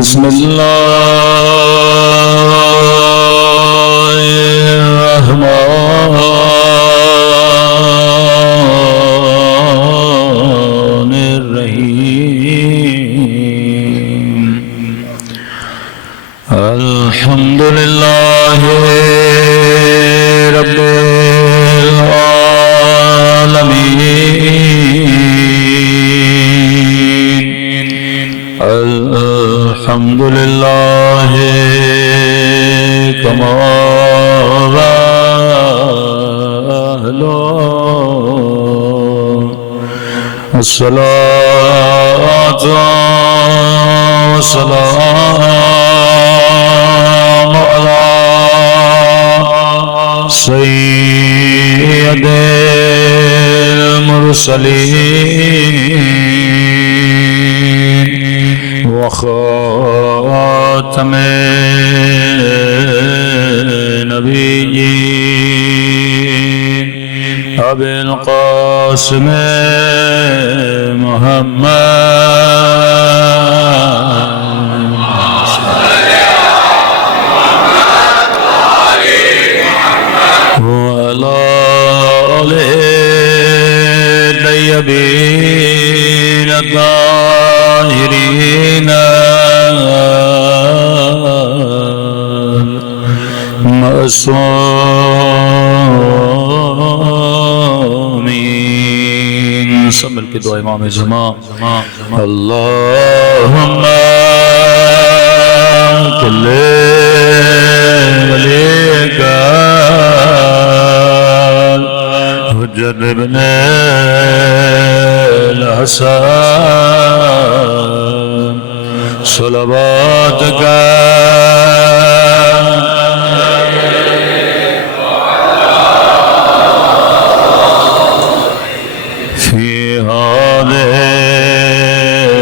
بسم الله الرحمن الرحيم الحمد لله رب العالمين الحمد لله كما الصلاة والسلام على سيد المرسلين وخاتم النبيين أبي القاسم محمد وعلى آله الطيبين الطاهرين معصومين. سب مل کے دعا امام زمان. اللہم کل ولیک حجر ابن الحسن صلواتک فی هذه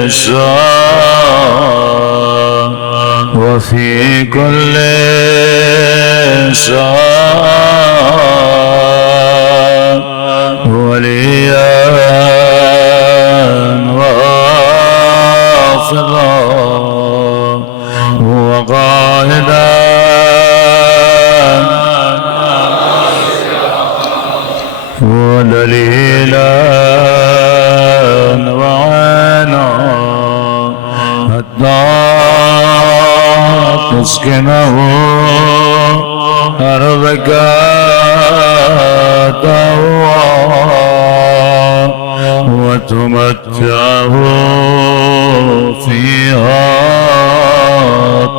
الساعة وفي كل ساعة وليا وحافظا وقائدا ودليلا وعينا حتى تسكنه أرضك طوعا وتمتعه فيها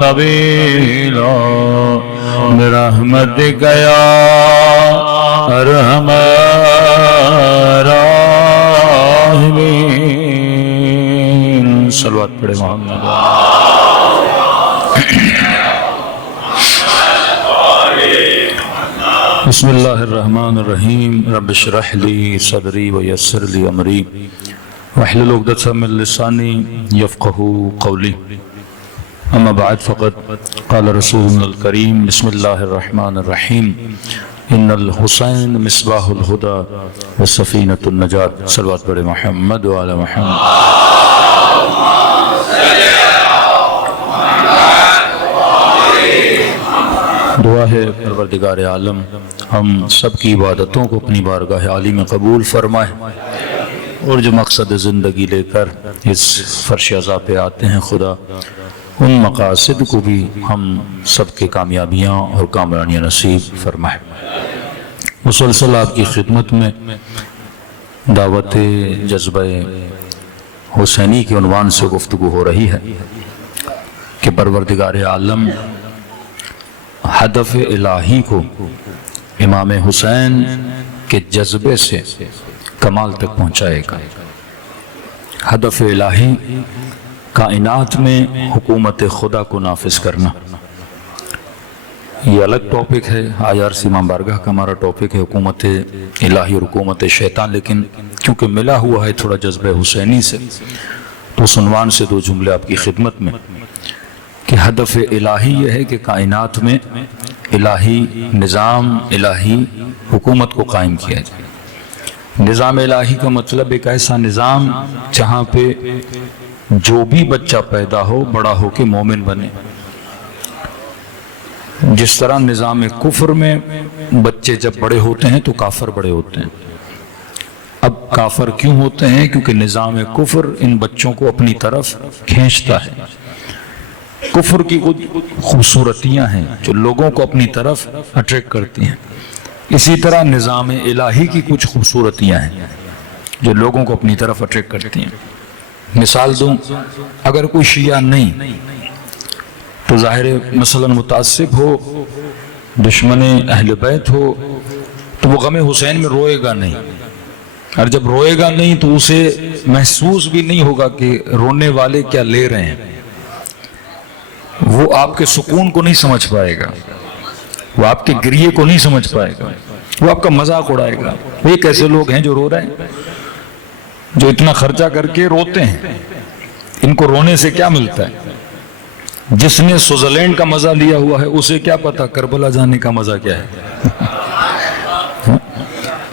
طويلا برحمتك يا أرحم الراحمين. صلوات پڑھے محمد. بسم اللہ الرحمن الرحیم. رب اشرح لی صدری ویسر لی امری واحلل عقدۃ من لسانی یفقهوا قولی. اما بعد فقد قال رسولنا الکریم بسم اللہ الرحمن الرحیم ان الحسین مصباح الہدی وسفینۃ النجات. صلوات پڑھے محمد وعلی محمد. دعا ہے پروردگار عالم ہم سب کی عبادتوں کو اپنی بارگاہ عالی میں قبول فرمائے اور جو مقصد زندگی لے کر اس فرش عزا پہ آتے ہیں خدا ان مقاصد کو بھی ہم سب کے کامیابیاں اور کامرانیاں نصیب فرمائے. مسلسل آپ کی خدمت میں دعوت جذبہ حسینی کے عنوان سے گفتگو ہو رہی ہے کہ پروردگار عالم ہدف الہی کو امام حسین کے جذبے سے کمال تک پہنچائے گا. ہدف الہی کائنات میں حکومت خدا کو نافذ کرنا. یہ الگ ٹاپک ہے. IRC امام بارگاہ کا ہمارا ٹاپک ہے حکومت الہی اور حکومت شیطان، لیکن کیونکہ ملا ہوا ہے تھوڑا جذبہ حسینی سے تو اس عنوان سے دو جملے آپ کی خدمت میں کہ ہدف الہی یہ ہے کہ کائنات میں الہی نظام، الہی حکومت کو قائم کیا جائے. نظام الہی کا مطلب ایک ایسا نظام جہاں پہ جو بھی بچہ پیدا ہو بڑا ہو کے مومن بنے. جس طرح نظام کفر میں بچے جب بڑے ہوتے ہیں تو کافر بڑے ہوتے ہیں. اب کافر کیوں ہوتے ہیں؟ کیونکہ نظام کفر ان بچوں کو اپنی طرف کھینچتا ہے. کفر کی کچھ خوبصورتیاں ہیں جو لوگوں کو اپنی طرف اٹریکٹ کرتی ہیں. اسی طرح نظام الہی کی کچھ خوبصورتیاں ہیں جو لوگوں کو اپنی طرف اٹریکٹ کرتی ہیں. مثال دوں، اگر کوئی شیعہ نہیں تو ظاہر مثلا متعصب ہو، دشمن اہل بیت ہو، تو وہ غم حسین میں روئے گا نہیں. اور جب روئے گا نہیں تو اسے محسوس بھی نہیں ہوگا کہ رونے والے کیا لے رہے ہیں. وہ آپ کے سکون کو نہیں سمجھ پائے گا، وہ آپ کے گریے کو نہیں سمجھ پائے گا، وہ آپ کا مذاق اڑائے گا. ایک ایسے لوگ ہیں جو رو رہے ہیں، جو اتنا خرچہ کر کے روتے ہیں. ان کو رونے سے کیا ملتا ہے؟ جس نے سوئٹزرلینڈ کا مزہ لیا ہوا ہے اسے کیا پتا کربلا جانے کا مزہ کیا ہے.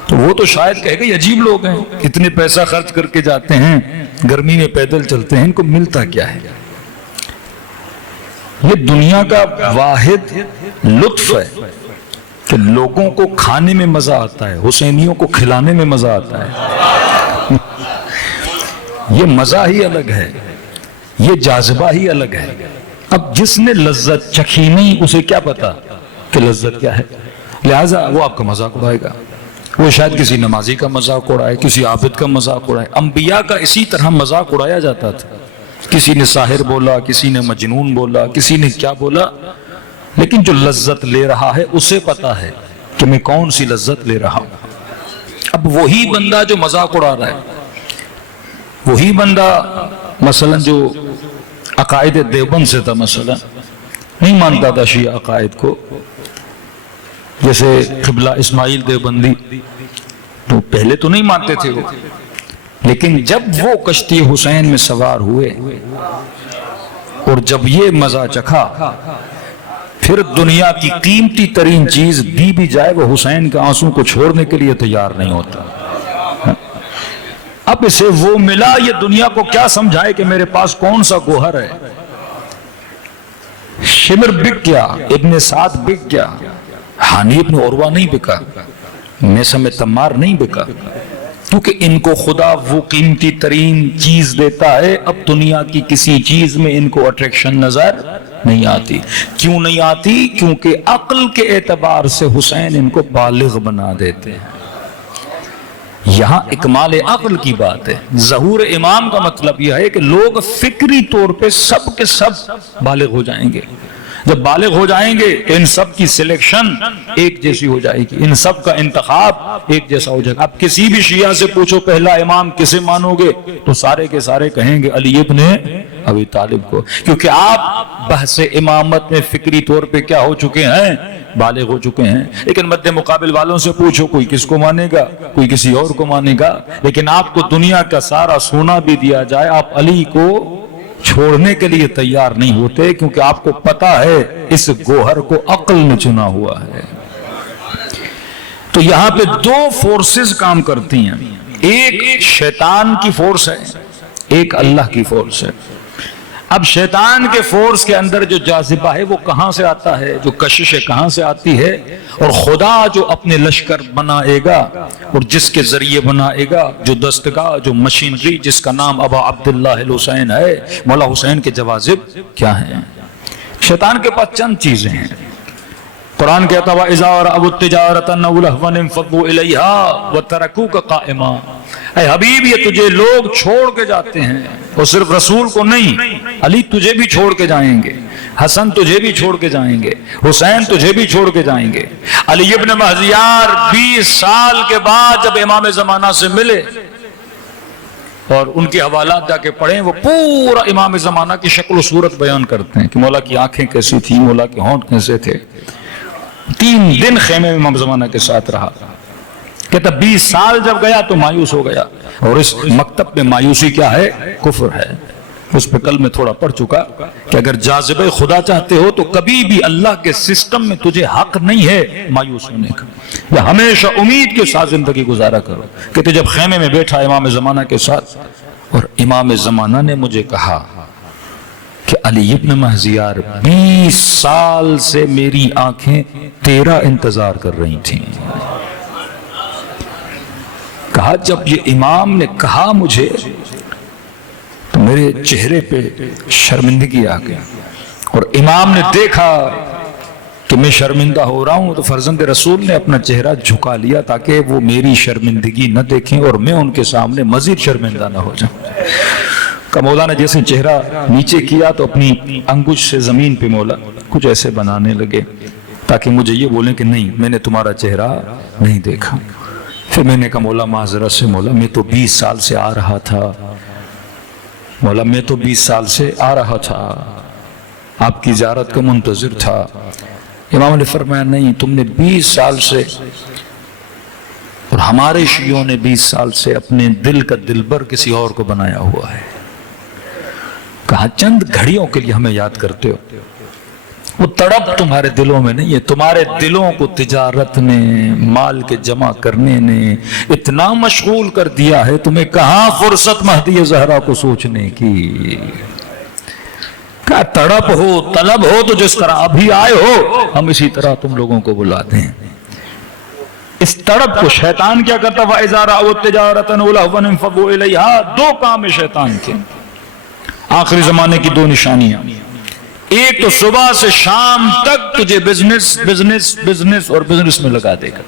تو وہ تو شاید کہے گا یہ عجیب لوگ ہیں، اتنے پیسہ خرچ کر کے جاتے ہیں، گرمی میں پیدل چلتے ہیں، ان کو ملتا کیا ہے؟ یہ دنیا کا واحد لطف ہے کہ لوگوں کو کھانے میں مزہ آتا ہے، حسینیوں کو کھلانے میں مزہ آتا ہے. یہ مزہ ہی الگ ہے، یہ جاذبہ ہی الگ ہے. اب جس نے لذت چکھی نہیں اسے کیا پتا کہ لذت کیا ہے، لہٰذا وہ آپ کا مذاق اڑائے گا. وہ شاید کسی نمازی کا مذاق اڑائے، کسی عابد کا مذاق اڑائے. انبیاء کا اسی طرح مذاق اڑایا جاتا تھا. کسی نے ساحر بولا، کسی نے مجنون بولا، کسی نے کیا بولا، لیکن جو لذت لے رہا ہے اسے پتا ہے کہ میں کون سی لذت لے رہا ہوں. اب وہی بندہ جو مذاق اڑا رہا ہے، وہی بندہ مثلا جو عقائد دیوبند سے تھا، مثلا نہیں مانتا تھا شیعہ عقائد کو، جیسے قبلہ اسماعیل دیوبندی، تو پہلے تو نہیں مانتے تھے وہ، لیکن جب وہ کشتی حسین میں سوار ہوئے اور جب یہ مزہ چکھا، پھر دنیا کی قیمتی ترین چیز دی بھی جائے وہ حسین کے آنسوں کو چھوڑنے کے لیے تیار نہیں ہوتا. اب اسے وہ ملا، یہ دنیا کو کیا سمجھائے کہ میرے پاس کون سا گوہر ہے. شمر بک گیا، ابن سعد بک گیا، حانی ابن عروہ نہیں بکا، میثم تمار نہیں بکا، کیونکہ ان کو خدا وہ قیمتی ترین چیز دیتا ہے. اب دنیا کی کسی چیز میں ان کو اٹریکشن نظر نہیں آتی. کیوں نہیں آتی؟ کیونکہ عقل کے اعتبار سے حسین ان کو بالغ بنا دیتے ہیں. یہاں اکمال عقل کی بات ہے. ظہور امام کا مطلب یہ ہے کہ لوگ فکری طور پہ سب کے سب بالغ ہو جائیں گے. جب بالغ ہو جائیں گے تو ان سب کی سلیکشن ایک جیسی ہو جائے گی، ان سب کا انتخاب ایک جیسا ہو جائے گا. اب کسی بھی شیعہ سے پوچھو پہلا امام کسے مانو گے تو سارے کے سارے کہیں گے علی ابن ابی طالب کو، کیونکہ آپ بحث امامت میں فکری طور پہ کیا ہو چکے ہیں؟ بالغ ہو چکے ہیں. لیکن مد مقابل والوں سے پوچھو، کوئی کس کو مانے گا، کوئی کسی اور کو مانے گا. لیکن آپ کو دنیا کا سارا سونا بھی دیا جائے، آپ علی کو چھوڑنے کے لیے تیار نہیں ہوتے، کیونکہ آپ کو پتا ہے اس گوہر کو عقل نے چنا ہوا ہے. تو یہاں پہ دو فورسز کام کرتی ہیں، ایک شیطان کی فورس ہے، ایک اللہ کی فورس ہے. اب شیطان کے فورس کے اندر جو جاذبہ ہے وہ کہاں سے آتا ہے، جو کشش ہے کہاں سے آتی ہے، اور خدا جو اپنے لشکر بنائے گا اور جس کے ذریعے بنائے گا، جو دستگاہ، جو مشینری جس کا نام ابا عبداللہ الحسین ہے، مولا حسین کے جواذب کیا ہیں؟ شیطان کے پاس چند چیزیں ہیں. قرآن کہتا ہے وَإِذَا رَأَوُا التِّجَارَةَ أَوْ لَهْوًا انفضوا إِلَيْهَا وَتَرَكُوكَ قَائِمًا. اے حبیب یہ تجھے لوگ چھوڑ کے جاتے ہیں، اور صرف رسول کو نہیں، علی تجھے بھی چھوڑ کے جائیں گے، حسن تجھے بھی چھوڑ کے جائیں گے، حسین تجھے بھی چھوڑ کے جائیں گے. علی ابن مہذیار 20 سال کے بعد جب امام زمانہ سے ملے اور ان کی حوالات جا کے پڑھیں، وہ پورا امام زمانہ کی شکل و صورت بیان کرتے ہیں کہ مولا کی آنکھیں کیسی تھی، مولا کے ہونٹ کیسے تھے. 3 دن خیمے میں امام زمانہ کے ساتھ رہا. کہتا 20 سال جب گیا تو مایوس ہو گیا، اور اس مکتب میں مایوسی کیا ہے؟ کفر ہے. اس پہ کل میں تھوڑا پڑھ چکا کہ اگر جاذبہ خدا چاہتے ہو تو کبھی بھی اللہ کے سسٹم میں تجھے حق نہیں ہے مایوس ہونے کا، یا ہمیشہ امید کے ساتھ زندگی گزارا کرو. کہتے جب خیمے میں بیٹھا امام زمانہ کے ساتھ اور امام زمانہ نے مجھے کہا کہ علی ابن مہزیار 20 سال سے میری آنکھیں تیرا انتظار کر رہی تھیں. کہا جب یہ امام نے کہا مجھے تو میرے چہرے پہ شرمندگی آ گئی، اور امام نے دیکھا کہ میں شرمندہ ہو رہا ہوں تو فرزند رسول نے اپنا چہرہ جھکا لیا تاکہ وہ میری شرمندگی نہ دیکھیں اور میں ان کے سامنے مزید شرمندہ نہ ہو جاؤں. کہ مولا نے جیسے چہرہ نیچے کیا تو اپنی انگوش سے زمین پہ مولا کچھ ایسے بنانے لگے تاکہ مجھے یہ بولیں کہ نہیں میں نے تمہارا چہرہ نہیں دیکھا. پھر میں نے کہا مولا معذرت سے مولا میں تو 20 سال سے آ رہا تھا، مولا میں تو 20 سال سے آ رہا تھا، آپ کی زیارت کا منتظر تھا. امام نے فرمایا نہیں، تم نے 20 سال سے اور ہمارے شیعوں نے 20 سال سے اپنے دل کا دلبر کسی اور کو بنایا ہوا ہے. کہا چند گھڑیوں کے لیے ہمیں یاد کرتے ہو، وہ تڑپ تمہارے دلوں میں نہیں ہے. تمہارے دلوں کو تجارت نے، مال کے جمع کرنے نے اتنا مشغول کر دیا ہے، تمہیں کہاں فرصت مہدی زہرا کو سوچنے کی. کہا تڑپ ہو، طلب ہو تو جس طرح ابھی آئے ہو ہم اسی طرح تم لوگوں کو بلاتے ہیں. اس تڑپ کو شیطان کیا کرتا؟ وَإِذَا رَأَوُا التِّجَارَةَ وَلَهْوًا انفَضُّوا إِلَيْهَا. دو کام ہے شیطان کے، آخری زمانے کی دو نشانیاں. ایک تو صبح سے شام تک تجھے بزنس اور بزنس میں لگا دے گا.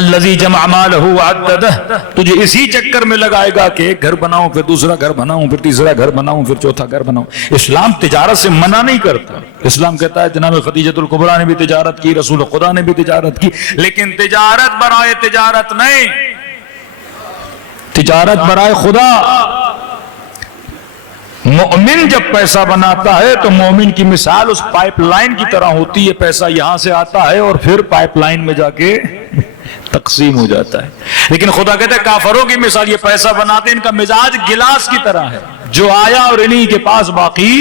الذی جمع مالہ وعددہ، تجھے اسی چکر میں لگائے گا کہ ایک گھر بناؤں، پھر دوسرا گھر بناؤں، پھر تیسرا گھر بناؤں، پھر چوتھا گھر بناؤں. اسلام تجارت سے منع نہیں کرتا. اسلام کہتا ہے جناب خدیجۃ الکبریٰ نے بھی تجارت کی، رسول خدا نے بھی تجارت کی، لیکن تجارت برائے تجارت نہیں، تجارت برائے خدا. مومن جب پیسہ بناتا ہے تو مومن کی مثال اس پائپ لائن کی طرح ہوتی ہے. پیسہ یہاں سے آتا ہے اور پھر پائپ لائن میں جا کے تقسیم ہو جاتا ہے. لیکن خدا کہتا ہے کافروں کی مثال، یہ پیسہ بناتے ہیں، ان کا مزاج گلاس کی طرح ہے، جو آیا اور انہی کے پاس باقی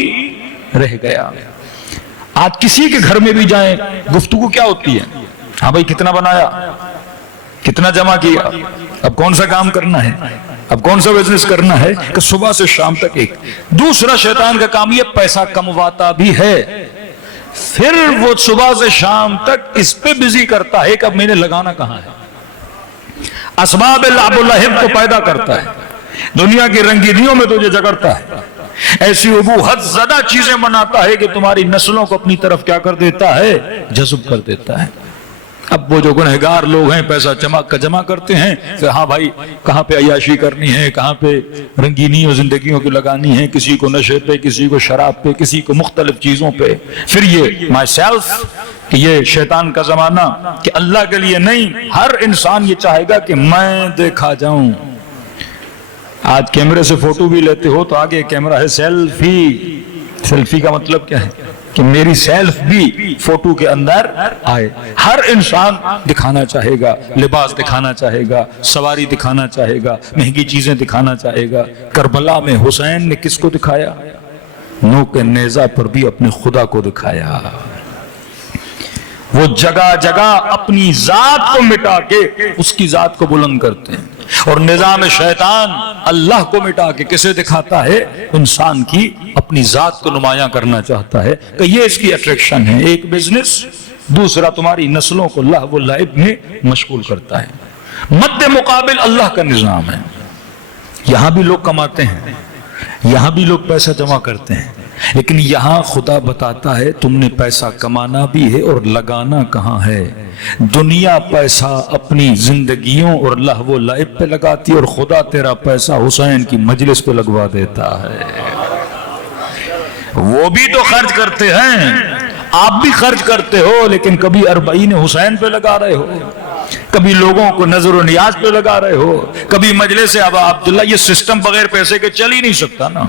رہ گیا. آج کسی کے گھر میں بھی جائیں گفتگو کیا ہوتی ہے؟ ہاں بھائی کتنا بنایا، کتنا جمع کیا، اب کون سا کام کرنا ہے، اب کون سا بزنس کرنا ہے. کہ صبح سے شام تک ایک. دوسرا شیطان کا کام یہ پیسہ کمواتا بھی ہے، پھر وہ صبح سے شام تک اس پہ بزی کرتا ہے کہ اب میں نے لگانا کہاں ہے. اسباب لعب و لہب کو پیدا کرتا ہے، دنیا کی رنگینیوں میں تجھے جگڑتا ہے، ایسی ابوہت زدہ چیزیں بناتا ہے کہ تمہاری نسلوں کو اپنی طرف کیا کر دیتا ہے، جذب کر دیتا ہے. اب وہ جو گنہگار لوگ ہیں پیسہ جمع کرتے ہیں، کہ ہاں بھائی کہاں پہ عیاشی کرنی ہے، کہاں پہ رنگینیوں زندگیوں کی لگانی ہے، کسی کو نشے پہ، کسی کو شراب پہ، کسی کو مختلف چیزوں پہ. پھر یہ مائی سیلف، کہ یہ شیطان کا زمانہ کہ اللہ کے لیے نہیں، ہر انسان یہ چاہے گا کہ میں دیکھا جاؤں. آج کیمرے سے فوٹو بھی لیتے ہو تو آگے کیمرہ ہے سیلفی. سیلفی کا مطلب کیا ہے؟ کہ میری سیلف بھی فوٹو کے اندر آئے. ہر انسان دکھانا چاہے گا، لباس دکھانا چاہے گا، سواری دکھانا چاہے گا، مہنگی چیزیں دکھانا چاہے گا. کربلا میں حسین نے کس کو دکھایا؟ نوک نیزہ پر بھی اپنے خدا کو دکھایا. وہ جگہ جگہ اپنی ذات کو مٹا کے اس کی ذات کو بلند کرتے ہیں، اور نظام شیطان اللہ کو مٹا کے کسے دکھاتا ہے؟ انسان کی اپنی ذات کو نمایاں کرنا چاہتا ہے. کہ یہ اس کی اٹریکشن ہے. ایک بزنس، دوسرا تمہاری نسلوں کو لہو و لعب میں مشغول کرتا ہے. مد مقابل اللہ کا نظام ہے. یہاں بھی لوگ کماتے ہیں، یہاں بھی لوگ پیسہ جمع کرتے ہیں، لیکن یہاں خدا بتاتا ہے تم نے پیسہ کمانا بھی ہے اور لگانا کہاں ہے. دنیا پیسہ اپنی زندگیوں اور لہو و لعب پہ لگاتی، اور خدا تیرا پیسہ حسین کی مجلس پہ لگوا دیتا ہے. وہ بھی تو خرچ کرتے ہیں، آپ بھی خرچ کرتے ہو، لیکن کبھی اربعین حسین پہ لگا رہے ہو، کبھی لوگوں کو نظر و نیاز پہ لگا رہے ہو، کبھی مجلس ابا عبداللہ. یہ سسٹم بغیر پیسے کے چل ہی نہیں سکتا نا.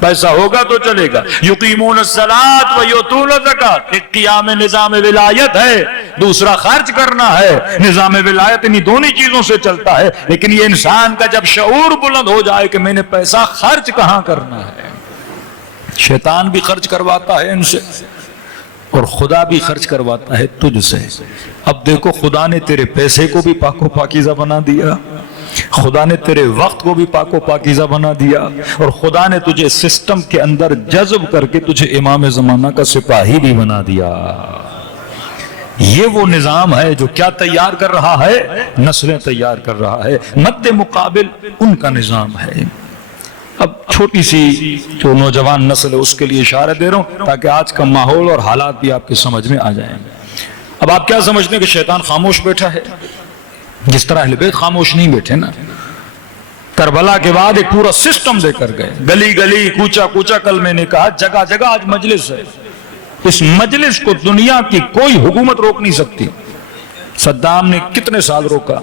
پیسہ ہوگا تو چلے گا. یقیمون الصلاۃ و یؤتون الزکاۃ، ایک قیام نظام ولایت ہے، دوسرا خرچ کرنا ہے. نظام ولایت انہی دونوں چیزوں سے چلتا ہے. لیکن یہ انسان کا جب شعور بلند ہو جائے کہ میں نے پیسہ خرچ کہاں کرنا ہے. شیطان بھی خرچ کرواتا ہے ان سے، اور خدا بھی خرچ کرواتا ہے تجھ سے. اب دیکھو خدا نے تیرے پیسے کو بھی پاک و پاکیزہ بنا دیا، خدا نے تیرے وقت کو بھی پاک و پاکیزہ بنا دیا، اور خدا نے تجھے سسٹم کے اندر جذب کر کے تجھے امام زمانہ کا سپاہی بھی بنا دیا۔ یہ وہ نظام ہے جو کیا تیار کر رہا ہے؟ نسلیں تیار کر رہا ہے، مد مقابل ان کا نظام ہے۔ اب چھوٹی سی جو نوجوان نسل ہے اس کے لیے اشارہ دے رہا ہوں تاکہ آج کا ماحول اور حالات بھی آپ کے سمجھ میں آ جائیں۔ اب آپ کیا سمجھتے ہیں کہ شیطان خاموش بیٹھا ہے؟ جس طرح اہل بیت خاموش نہیں بیٹھے نا۔ کربلا کے بعد ایک پورا سسٹم دے کر گئے، گلی گلی کوچا کوچا، کل میں نے کہا جگہ جگہ آج مجلس ہے۔ اس مجلس کو دنیا کی کوئی حکومت روک نہیں سکتی۔ صدام نے کتنے سال روکا؟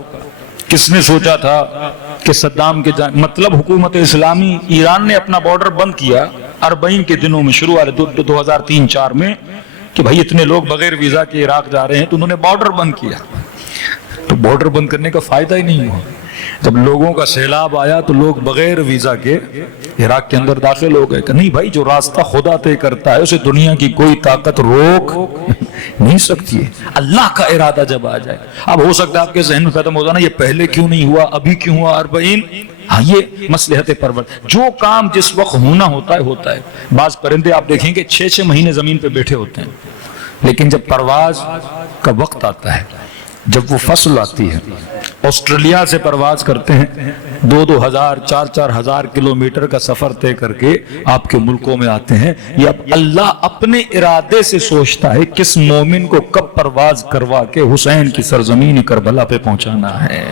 کس نے سوچا تھا کہ صدام کے مطلب حکومت اسلامی ایران نے اپنا بارڈر بند کیا 40 کے دنوں میں، شروع والے 2003-4 میں، کہ بھائی اتنے لوگ بغیر ویزا کے عراق جا رہے ہیں، تو انہوں نے بارڈر بند کیا۔ تو بارڈر بند کرنے کا فائدہ ہی نہیں ہوا۔ جب لوگوں کا سیلاب آیا تو لوگ بغیر ویزا کے عراق کے اندر داخل ہو گئے کہ نہیں بھائی، جو راستہ خدا طے کرتا ہے اسے دنیا کی کوئی طاقت روک نہیں سکتی ہے، اللہ کا ارادہ جب آ جائے۔ اب ہو سکتا ہے آپ کے ذہن میں ختم ہو جانا یہ پہلے کیوں نہیں ہوا، ابھی کیوں ہوا 40؟ ہاں، یہ مصلحت پرور، جو کام جس وقت ہونا ہوتا ہے ہوتا ہے۔ بعض پرندے آپ دیکھیں گے 6 مہینے زمین پہ بیٹھے ہوتے ہیں، لیکن جب پرواز کا وقت آتا ہے، جب وہ فصل آتی ہے، آسٹریلیا سے پرواز کرتے ہیں، 2-2 ہزار 4-4 ہزار کلومیٹر کا سفر طے کر کے آپ کے ملکوں میں آتے ہیں۔ یہ اب اللہ اپنے ارادے سے سوچتا ہے کس مومن کو کب پرواز کروا کے حسین کی سرزمین کربلا پہ پہنچانا ہے۔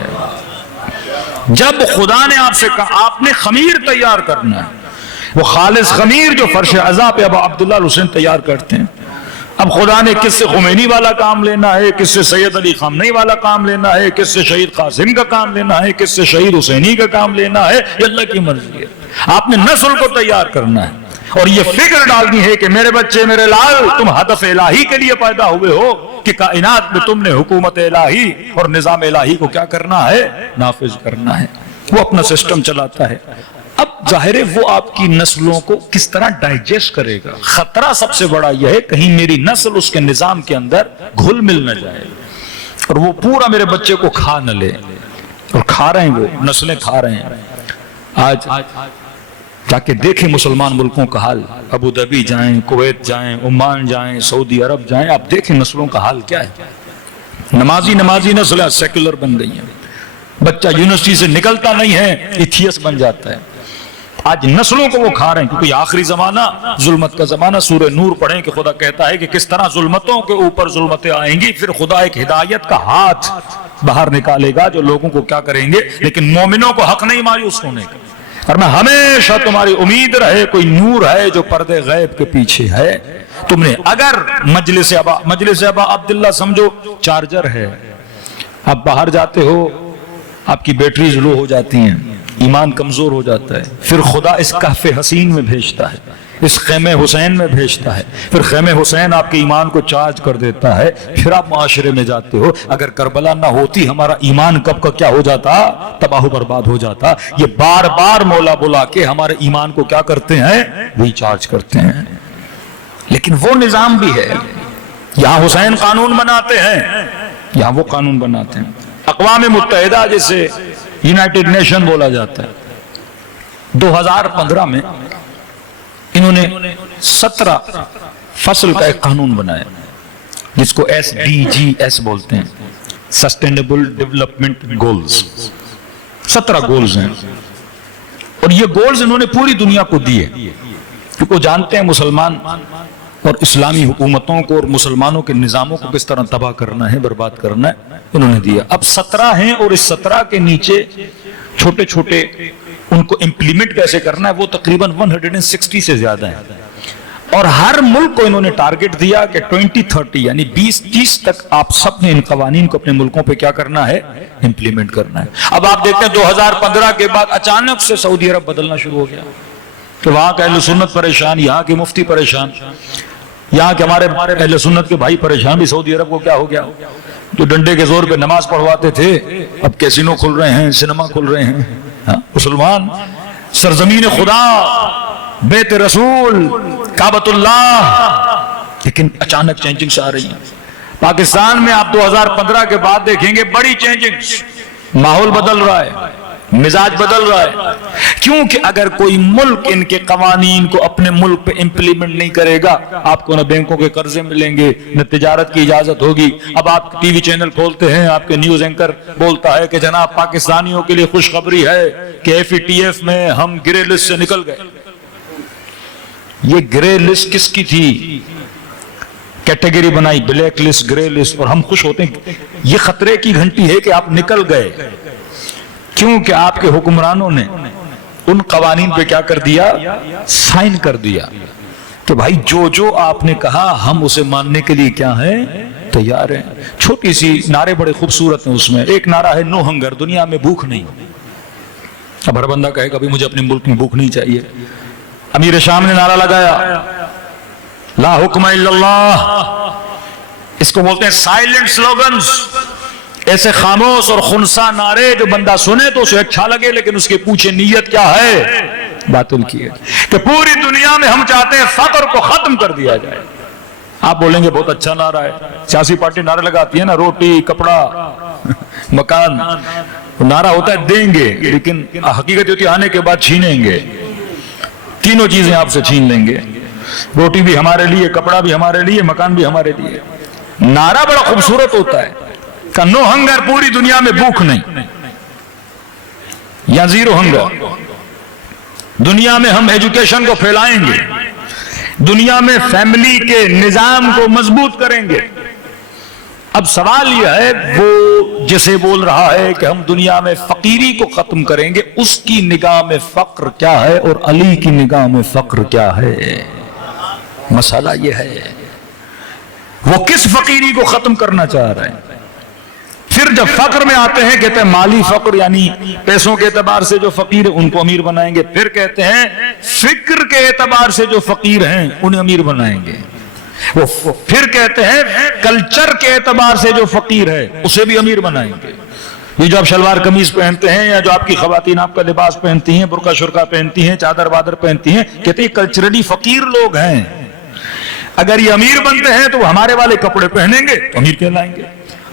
جب خدا نے آپ سے کہا آپ نے خمیر تیار کرنا ہے، وہ خالص خمیر جو فرش عزا پہ ابا عبداللہ حسین تیار کرتے ہیں، اب خدا نے کس سے خمینی والا کام لینا ہے، کس سے سید علی خامنئی والا کام لینا ہے، کس سے شہید قاسم کا کام لینا ہے، کس سے شہید حسینی کا کام لینا ہے، یہ اللہ کی مرضی ہے۔ آپ نے نسل کو تیار کرنا ہے اور یہ فکر ڈالنی ہے کہ میرے بچے، میرے لال، تم ہدف الہی کے لیے پیدا ہوئے ہو کہ کائنات میں تم نے حکومت الہی اور نظام الہی کو کیا کرنا ہے؟ نافذ کرنا ہے۔ وہ اپنا سسٹم چلاتا ہے۔ اب ظاہر ہے وہ آپ کی نسلوں کو کس طرح ڈائجسٹ کرے گا۔ خطرہ سب سے بڑا یہ ہے کہیں میری نسل اس کے نظام کے اندر گھل مل نہ جائے اور وہ پورا میرے بچے کو کھا نہ لے، اور کھا رہے ہیں، وہ نسلیں کھا رہے ہیں۔ آج جا کے دیکھیں مسلمان ملکوں کا حال، ابو دھابی جائیں، کویت جائیں، عمان جائیں، سعودی عرب جائیں، آپ دیکھیں نسلوں کا حال کیا ہے۔ نمازی نسلیں سیکولر بن گئی ہیں، بچہ یونیورسٹی سے نکلتا نہیں ہے، ایتھیس بن جاتا ہے۔ آج نسلوں کو وہ کھا رہے ہیں، کیونکہ آخری زمانہ ظلمت کا زمانہ۔ سورہ نور پڑھیں کہ خدا کہتا ہے کہ کس طرح ظلمتوں کے اوپر ظلمتیں آئیں گی، پھر خدا ایک ہدایت کا ہاتھ باہر نکالے گا جو لوگوں کو کیا کریں گے، لیکن مومنوں کو حق نہیں مایوس ہونے کا۔ اور میں ہمیشہ تمہاری امید رہے کوئی نور ہے جو پردے غیب کے پیچھے ہے۔ تم نے اگر مجلس ابا عبداللہ سمجھو چارجر ہے، آپ باہر جاتے ہو آپ کی بیٹریز لو ہو جاتی ہیں، ایمان کمزور ہو جاتا ہے، پھر خدا اس کہف حسین میں بھیجتا ہے، اس خیمہ حسین میں بھیجتا ہے، پھر خیمہ حسین آپ کے ایمان کو چارج کر دیتا ہے، پھر آپ معاشرے میں جاتے ہو۔ اگر کربلا نہ ہوتی ہمارا ایمان کب کا کیا ہو جاتا؟ تباہ و برباد ہو جاتا۔ یہ بار بار مولا بلا کے ہمارے ایمان کو کیا کرتے ہیں؟ ریچارج کرتے ہیں۔ لیکن وہ نظام بھی ہے، یہاں حسین قانون بناتے ہیں، یہاں وہ قانون بناتے ہیں۔ اقوام متحدہ جسے یونائٹڈ نیشن بولا جاتا ہے، 2015 میں انہوں نے 17 فصل کا ایک قانون بنایا جس کو SDGs بولتے ہیں، سسٹینیبل ڈیولپمنٹ گولز۔ 17 گولز ہیں، اور یہ گولز انہوں نے پوری دنیا کو دیے، کیونکہ وہ جانتے ہیں مسلمان اور اسلامی حکومتوں کو اور مسلمانوں کے نظاموں کو کس طرح تباہ کرنا ہے، برباد کرنا ہے، انہوں نے دیا۔ اب 17 ہیں اور اس 17 کے نیچے چھوٹے چھوٹے ان کو امپلیمنٹ کیسے کرنا ہے وہ تقریباً 160 سے زیادہ ہیں، اور ہر ملک کو انہوں نے ٹارگٹ دیا کہ 2030 یعنی 2030 تک آپ سب نے ان قوانین کو اپنے ملکوں پہ کیا کرنا ہے؟ امپلیمنٹ کرنا ہے۔ اب آپ دیکھتے ہیں 2015 کے بعد اچانک سے سعودی عرب بدلنا شروع ہو گیا، کہ وہاں کا اہل سنت پریشان، یہاں کے مفتی پریشان، یہاں کے ہمارے اہل سنت کے بھائی پریشان۔ بھی سعودی عرب کو کیا ہو گیا؟ جو ڈنڈے کے زور پہ نماز پڑھواتے تھے اب کیسینو کھل رہے ہیں، سینما کھل رہے ہیں۔ مسلمان سرزمین خدا، بیت رسول، کعبۃ اللہ، لیکن اچانک چینجنگز آ رہی ہیں۔ پاکستان میں آپ 2015 کے بعد دیکھیں گے بڑی چینجنگز، ماحول بدل رہا ہے، مزاج بدل رہا ہے، کیونکہ اگر کوئی ملک ان کے قوانین کو اپنے ملک پہ امپلیمنٹ نہیں کرے گا، آپ کو نہ بینکوں کے قرضے ملیں گے، نہ تجارت کی اجازت ہوگی۔ اب آپ ٹی وی چینل کھولتے ہیں، آپ کے نیوز اینکر بولتا ہے کہ جناب پاکستانیوں کے لیے خوشخبری ہے کہ FATF میں ہم گرے لسٹ سے نکل گئے۔ یہ گرے لسٹ کس کی تھی؟ کیٹیگری بنائی، بلیک لسٹ، گرے لسٹ، اور ہم خوش ہوتے ہیں۔ یہ خطرے کی گھنٹی ہے کہ آپ نکل گئے، کیونکہ آپ کے حکمرانوں نے ان قوانین پہ کیا کر دیا؟ سائن کر دیا کہ بھائی جو آپ نے کہا ہم اسے ماننے کے لیے کیا ہیں؟ تیار ہیں۔ چھوٹی سی نعرے بڑے خوبصورت ہیں، اس میں ایک نعرہ ہے نو ہنگر، دنیا میں بھوک نہیں۔ اب ہر بندہ کہے گا بھی مجھے اپنے ملک میں بھوک نہیں چاہیے۔ امیر شام نے نعرہ لگایا لا حکم الا اللہ، اس کو بولتے ہیں سائلنٹ سلوگنز، ایسے خاموش اور خنثی نعرے جو بندہ سنے تو اسے اچھا لگے لیکن اس کے پیچھے نیت کیا ہے؟ باطل کی ہے، کہ پوری دنیا میں ہم چاہتے ہیں فقر کو ختم کر دیا جائے۔ آپ بولیں گے بہت اچھا نعرہ ہے، سیاسی پارٹی نعرے لگاتی ہے نا، روٹی، کپڑا، مکان، نعرہ ہوتا ہے دیں گے، لیکن حقیقت ہوتی ہے آنے کے بعد چھینیں گے، تینوں چیزیں آپ سے چھین لیں گے، روٹی بھی ہمارے لیے، کپڑا بھی ہمارے لیے، مکان بھی ہمارے لیے۔ نعرہ بڑا خوبصورت ہوتا ہے کہ نو ہنگر، پوری دنیا میں بھوک نہیں، یا زیرو ہنگر۔ دنیا میں ہم ایجوکیشن کو پھیلائیں گے، دنیا میں فیملی کے نظام کو مضبوط کریں گے۔ اب سوال یہ ہے وہ جسے بول رہا ہے کہ ہم دنیا میں فقیری کو ختم کریں گے، اس کی نگاہ میں فقر کیا ہے اور علی کی نگاہ میں فقر کیا ہے؟ مسئلہ یہ ہے وہ کس فقیری کو ختم کرنا چاہ رہے ہیں۔ پھر جب فقر میں آتے ہیں کہتے ہیں مالی فقر، یعنی پیسوں کے اعتبار سے جو فقیر ہیں ان کو امیر بنائیں گے۔ پھر کہتے ہیں فکر کے اعتبار سے جو فقیر ہیں انہیں امیر بنائیں گے۔ وہ پھر کہتے ہیں کلچر کے اعتبار سے جو فقیر ہے اسے بھی امیر بنائیں گے۔ یہ جو آپ شلوار قمیض پہنتے ہیں، یا جو آپ کی خواتین آپ کا لباس پہنتی ہیں، برقع شرقہ پہنتی ہیں، چادر بادر پہنتی ہیں، کہتے ہیں کلچرلی فقیر لوگ ہیں، اگر یہ امیر بنتے ہیں تو وہ ہمارے والے کپڑے پہنیں گے تو امیر کہلائیں گے۔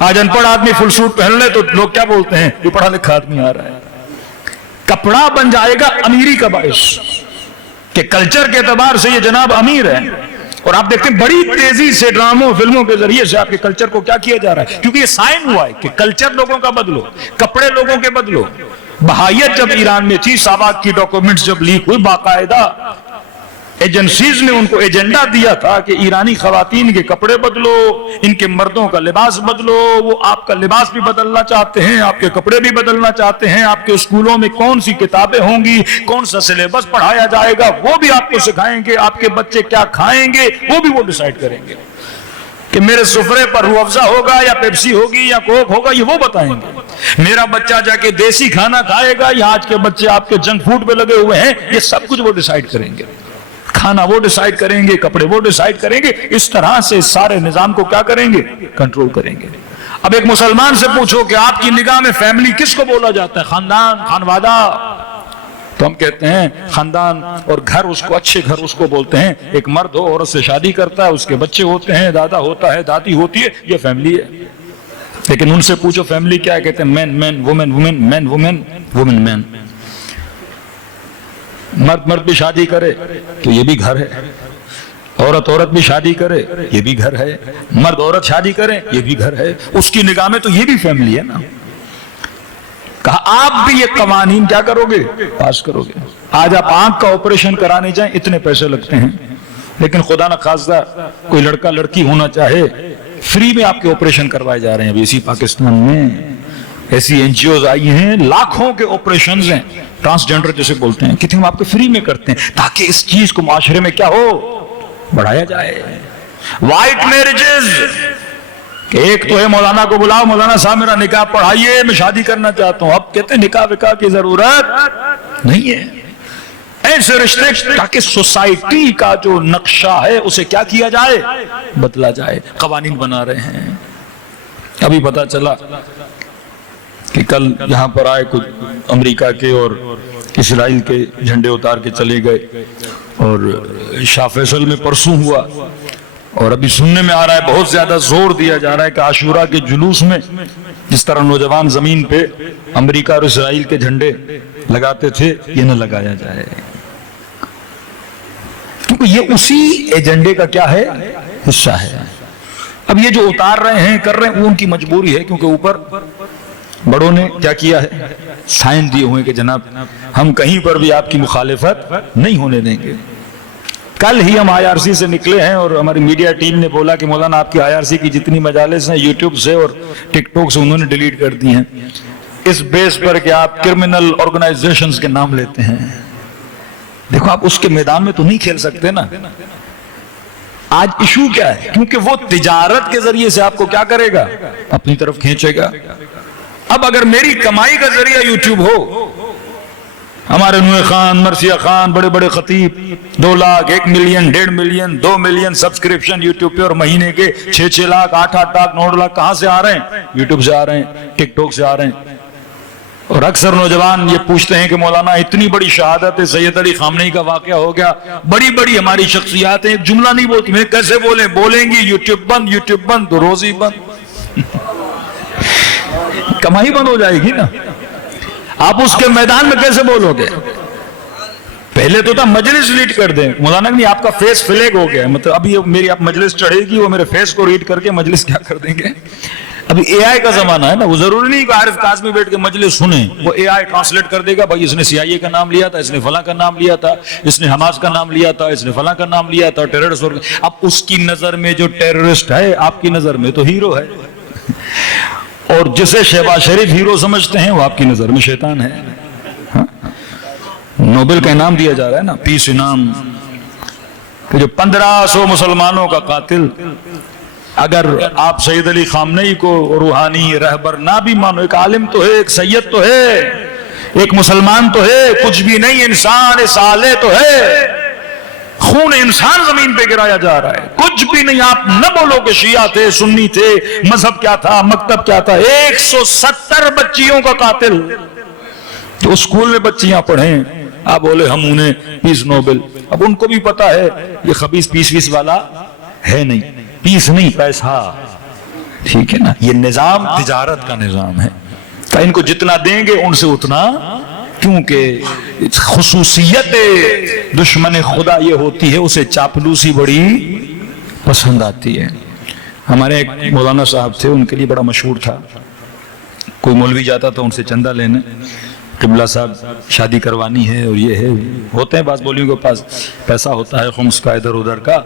آج ان پڑھ آدمی فل سوٹ پہن لے تو لوگ کیا بولتے ہیں؟ یہ پڑھا لکھا آدمی آ رہا ہے۔ کپڑا بن جائے گا امیری کا باعث کہ کلچر کے اعتبار سے یہ جناب امیر ہے۔ اور آپ دیکھتے ہیں بڑی تیزی سے ڈراموں فلموں کے ذریعے سے آپ کے کلچر کو کیا کیا جا رہا ہے، کیونکہ یہ سائن ہوا ہے کہ کلچر لوگوں کا بدلو، کپڑے لوگوں کے بدلو۔ بہائیت جب ایران میں تھی، ساواک کی ڈاکومنٹس جب لیک ہوئی، باقاعدہ ایجنسیز نے ان کو ایجنڈا دیا تھا کہ ایرانی خواتین کے کپڑے بدلو، ان کے مردوں کا لباس بدلو۔ وہ آپ کا لباس بھی بدلنا چاہتے ہیں، آپ کے کپڑے بھی بدلنا چاہتے ہیں، آپ کے اسکولوں میں کون سی کتابیں ہوں گی، کون سا سلیبس پڑھایا جائے گا وہ بھی آپ کو سکھائیں گے، آپ کے بچے کیا کھائیں گے وہ بھی وہ ڈیسائیڈ کریں گے، کہ میرے سفرے پر روح افزا ہوگا یا پیپسی ہوگی یا کوک ہوگا، یہ وہ بتائیں گے۔ میرا بچہ جا کے دیسی کھانا کھائے گا یا آج کے بچے آپ کے جنک فوڈ پہ لگے ہوئے ہیں، یہ سب کچھ وہ ڈیسائیڈ کریں گے۔ کھانا وہ ڈیسائیڈ کریں گے، کپڑے وہ ڈیسائیڈ کریں گے، اس طرح سے سارے نظام کو کیا کریں گے؟ کنٹرول کریں گے۔ اب ایک مسلمان سے پوچھو کہ آپ کی نگاہ میں فیملی کس کو بولا جاتا ہے؟ خاندان، خانوادہ، تو ہم کہتے ہیں خاندان اور گھر، اس کو اچھے گھر اس کو بولتے ہیں۔ ایک مرد ہو، عورت سے شادی کرتا ہے، اس کے بچے ہوتے ہیں، دادا ہوتا ہے، دادی ہوتی ہے، یہ فیملی ہے۔ لیکن ان سے پوچھو فیملی کیا ہے، کہتے ہیں مین مین، وومن وومن، مین وومن، وومن مین۔ مرد بھی شادی کرے تو یہ بھی گھر ہے، عورت بھی شادی کرے یہ بھی گھر ہے، مرد عورت شادی کرے یہ بھی گھر ہے، اس کی نگاہ میں تو یہ بھی فیملی ہے نا۔ کہا آپ بھی یہ قوانین کیا کرو گے؟ پاس کرو گے۔ آج آپ آنکھ کا آپریشن کرانے جائیں اتنے پیسے لگتے ہیں، لیکن خدا نہ خواستہ کوئی لڑکا لڑکی ہونا چاہے فری میں آپ کے آپریشن کروائے جا رہے ہیں۔ ابھی اسی پاکستان میں ایسی این جی اوز آئی ہیں، لاکھوں کے آپریشنز ہیں، ٹرانسجنڈر جسے بولتے ہیں، کتنے ہم آپ کے فری میں کرتے ہیں تاکہ اس چیز کو معاشرے میں کیا ہو، بڑھایا جائے۔ وائٹ میرجز، ایک تو ہے مولانا کو بلاؤ، مولانا صاحب میرا نکاح پڑھائیے، میں شادی کرنا چاہتا ہوں۔ اب کہتے ہیں نکاح وکاح کی ضرورت نہیں ہے، ایسے رشتے تاکہ سوسائٹی کا جو نقشہ ہے اسے کیا کیا جائے، بدلا جائے۔ قوانین بنا رہے ہیں۔ ابھی پتا چلا کہ کل یہاں پر آئے کچھ امریکہ کے اور اسرائیل کے جھنڈے اتار کے چلے گئے، اور شاہ فیصل میں پرسوں ہوا، اور ابھی سننے میں آ رہا ہے بہت زیادہ زور دیا جا رہا ہے کہ عاشورہ کے جلوس میں جس طرح نوجوان زمین پہ امریکہ اور اسرائیل کے جھنڈے لگاتے تھے، یہ نہ لگایا جائے، کیونکہ یہ اسی ایجنڈے کا کیا ہے؟ حصہ ہے۔ اب یہ جو اتار رہے ہیں کر رہے ہیں وہ ان کی مجبوری ہے، کیونکہ اوپر بڑوں نے کیا کیا ہے؟ سائن دیے ہوئے کہ جناب ہم کہیں پر بھی آپ کی مخالفت نہیں ہونے دیں گے۔ کل ہی ہم آئی آر سی سے نکلے ہیں اور ہماری میڈیا ٹیم نے بولا کہ مولانا آپ کی آئی آر سی کی جتنی مجالس ہیں یوٹیوب سے اور ٹک ٹاک سے انہوں نے ڈیلیٹ کر دی ہیں، اس بیس پر کہ آپ کرمنل آرگنائزیشنز کے نام لیتے ہیں۔ دیکھو آپ اس کے میدان میں تو نہیں کھیل سکتے نا۔ آج ایشو کیا ہے؟ کیونکہ وہ تجارت کے ذریعے سے آپ کو کیا کرے گا؟ اپنی طرف کھینچے گا۔ اب اگر میری کمائی کا ذریعہ یوٹیوب ہو، ہمارے نوح خان، مرثیہ خان، بڑے بڑے خطیب 2 lakh 1 million 1.5 million 2 million subscription YouTube پہ، اور مہینے کے 6 لاکھ 8 لاکھ 9 لاکھ کہاں سے آ رہے ہیں؟ یوٹیوب سے آ رہے ہیں، ٹک ٹاک سے آ رہے ہیں۔ اور اکثر نوجوان یہ پوچھتے ہیں کہ مولانا اتنی بڑی شہادت ہے، سید علی خامنئی کا واقعہ ہو گیا، بڑی بڑی ہماری شخصیات ہیں، ایک جملہ نہیں بولتی، میں کیسے بولیں گی یوٹیوب بند، یوٹیوب بند تو روزی بند، کمائی بند ہو جائے گی نا۔ آپ اس کے میدان میں کیسے بولو گے؟ پہلے تو تھا مجلس ریڈ کر دیں، مولانا نہیں آپ کا فیس فلیگ ہو گیا، مطلب ابھی میری آپ مجلس چڑھے گی وہ میرے فیس کو ریڈ کر کے مجلس کیا کر دیں گے؟ ابھی اے آئی کا زمانہ ہے نا، وہ ضروری نہیں کہ عارف کاظمی بیٹھ کے مجلس سنیں، وہ اے آئی ٹرانسلیٹ کر دے گا، بھائی اس نے سی آئی اے کا نام لیا تھا، اس نے فلاں کا نام لیا تھا، اس نے حماس کا نام لیا تھا، اس نے فلاں کا نام لیا تھا، ٹیررسٹ۔ اب اس کی نظر میں جو ٹیررسٹ ہے آپ کی نظر میں تو ہیرو ہے، اور جسے شہباز شریف ہیرو سمجھتے ہیں وہ آپ کی نظر میں شیطان ہے۔ نوبل کا انعام دیا جا رہا ہے نا، پیس انعام، کہ جو 1500 مسلمانوں کا قاتل، اگر آپ سید علی خامنئی کو روحانی رہبر نہ بھی مانو، ایک عالم تو ہے، ایک سید تو ہے، ایک مسلمان تو ہے، کچھ بھی نہیں انسان صالح تو ہے، خون انسان زمین پہ گرایا جا رہا ہے، کچھ بھی نہیں۔ آپ نہ بولو کہ شیعہ تھے، سنی تھے، مذہب کیا تھا، مکتب کیا تھا، 170 بچیوں کا قاتل، جو اسکول میں بچیاں پڑھیں، آپ بولے ہم انہیں پیس نوبل۔ اب ان کو بھی پتا ہے یہ خبیث پیس والا ہے نہیں، پیس نہیں پیسہ، ٹھیک ہے نا۔ یہ نظام تجارت کا نظام ہے، کہ ان کو جتنا دیں گے ان سے اتنا، کیونکہ خصوصیت دشمن خدا یہ ہوتی ہے اسے چاپلوسی بڑی پسند آتی ہے۔ ہمارے ایک مولانا صاحب تھے، ان کے لیے بڑا مشہور تھا، کوئی مولوی جاتا تھا ان سے چندہ لینے، قبلہ صاحب شادی کروانی ہے اور یہ ہے، ہوتے ہیں بعض مولویوں کے پاس پیسہ ہوتا ہے خمس کا ادھر ادھر کا،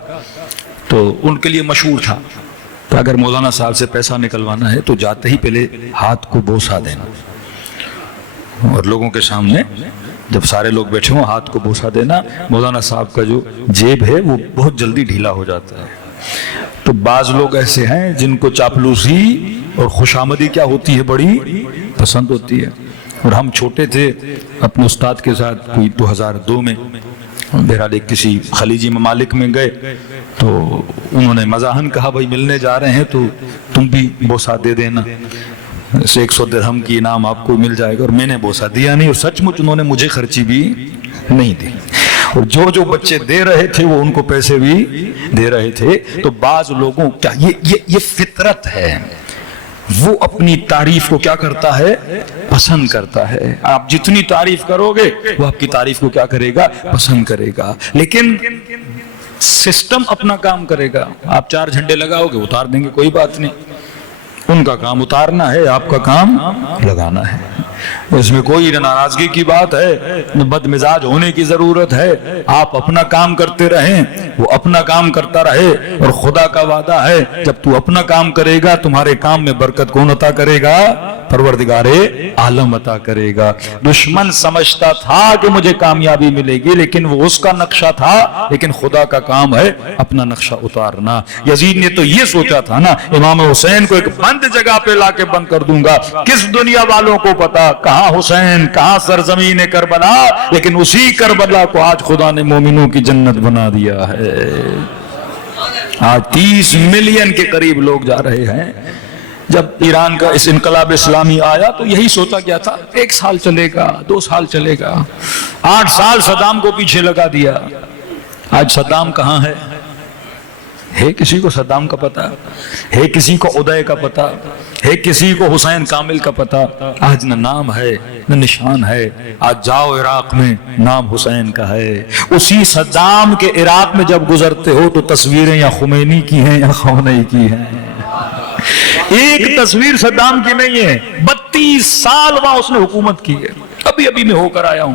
تو ان کے لیے مشہور تھا کہ اگر مولانا صاحب سے پیسہ نکلوانا ہے تو جاتے ہی پہلے ہاتھ کو بوسہ دینا، اور لوگوں کے سامنے جب سارے لوگ بیٹھے ہوں ہاتھ کو بوسہ دینا۔ مولانا صاحب کا جو جیب ہے وہ بہت جلدی ڈھیلا ہو جاتا ہے۔ تو بعض لوگ ایسے ہیں جن کو چاپلوسی اور خوشامدی کیا ہوتی ہے، بڑی پسند ہوتی ہے۔ اور ہم چھوٹے تھے اپنے استاد کے ساتھ، کوئی 2002 میں بہرحال ایک کسی خلیجی ممالک میں گئے، تو انہوں نے مزاحن کہا بھائی ملنے جا رہے ہیں تو تم بھی بوسہ دے دینا، 100 درہم کی انعام آپ کو مل جائے گا۔ اور میں نے بوسہ دیا نہیں، اور سچ مچ انہوں نے مجھے خرچی بھی نہیں دی، اور جو بچے دے رہے تھے وہ ان کو پیسے بھی دے رہے تھے۔ تو بعض لوگوں کیا یہ فطرت ہے، وہ اپنی تعریف کو کیا کرتا ہے، پسند کرتا ہے۔ آپ جتنی تعریف کرو گے وہ آپ کی تعریف کو کیا کرے گا، پسند کرے گا۔ لیکن سسٹم اپنا کام کرے گا، آپ 4 جھنڈے لگاؤ گے اتار دیں گے، کوئی بات نہیں، ان کا کام اتارنا ہے، آپ کا کام لگانا ہے۔ اس میں کوئی نہ ناراضگی کی بات ہے، نہ بد مزاج ہونے کی ضرورت ہے، آپ اپنا کام کرتے رہیں، وہ اپنا کام کرتا رہے، اور خدا کا وعدہ ہے جب تو اپنا کام کرے گا تمہارے کام میں برکت کون عطا کرے گا، پروردگار عالم عطا کرے گا۔ دشمن سمجھتا تھا کہ مجھے کامیابی ملے گی، لیکن وہ اس کا نقشہ تھا، لیکن خدا کا کام ہے اپنا نقشہ اتارنا۔ یزید نے تو یہ سوچا تھا نا، امام حسین کو ایک بند جگہ پہ لا کے بند کر دوں گا، کس دنیا والوں کو پتا کہاں حسین، کہاں سرزمین کربلا، لیکن اسی کربلا کو آج خدا نے مومنوں کی جنت بنا دیا ہے۔ آج 30 ملین کے قریب لوگ جا رہے ہیں۔ جب ایران کا اس انقلاب اسلامی آیا تو یہی سوچا گیا تھا 1 سال چلے گا، 2 سال چلے گا، 8 سال صدام کو پیچھے لگا دیا۔ آج صدام کہاں ہے؟ ہے کسی کو صدام کا پتہ؟ ہے کسی کو ادے کا پتہ؟ ہے کسی کو حسین کامل کا پتہ؟ آج نہ نام ہے نہ نشان ہے. آج جاؤ عراق میں نام حسین کا ہے. اسی صدام کے عراق میں جب گزرتے ہو تو تصویریں یا خمینی کی ہیں یا خامنئی کی ہیں. ایک تصویر صدام کی نہیں ہے. 32 سال وہاں اس نے حکومت کی ہے. ابھی ابھی میں ہو کر آیا ہوں.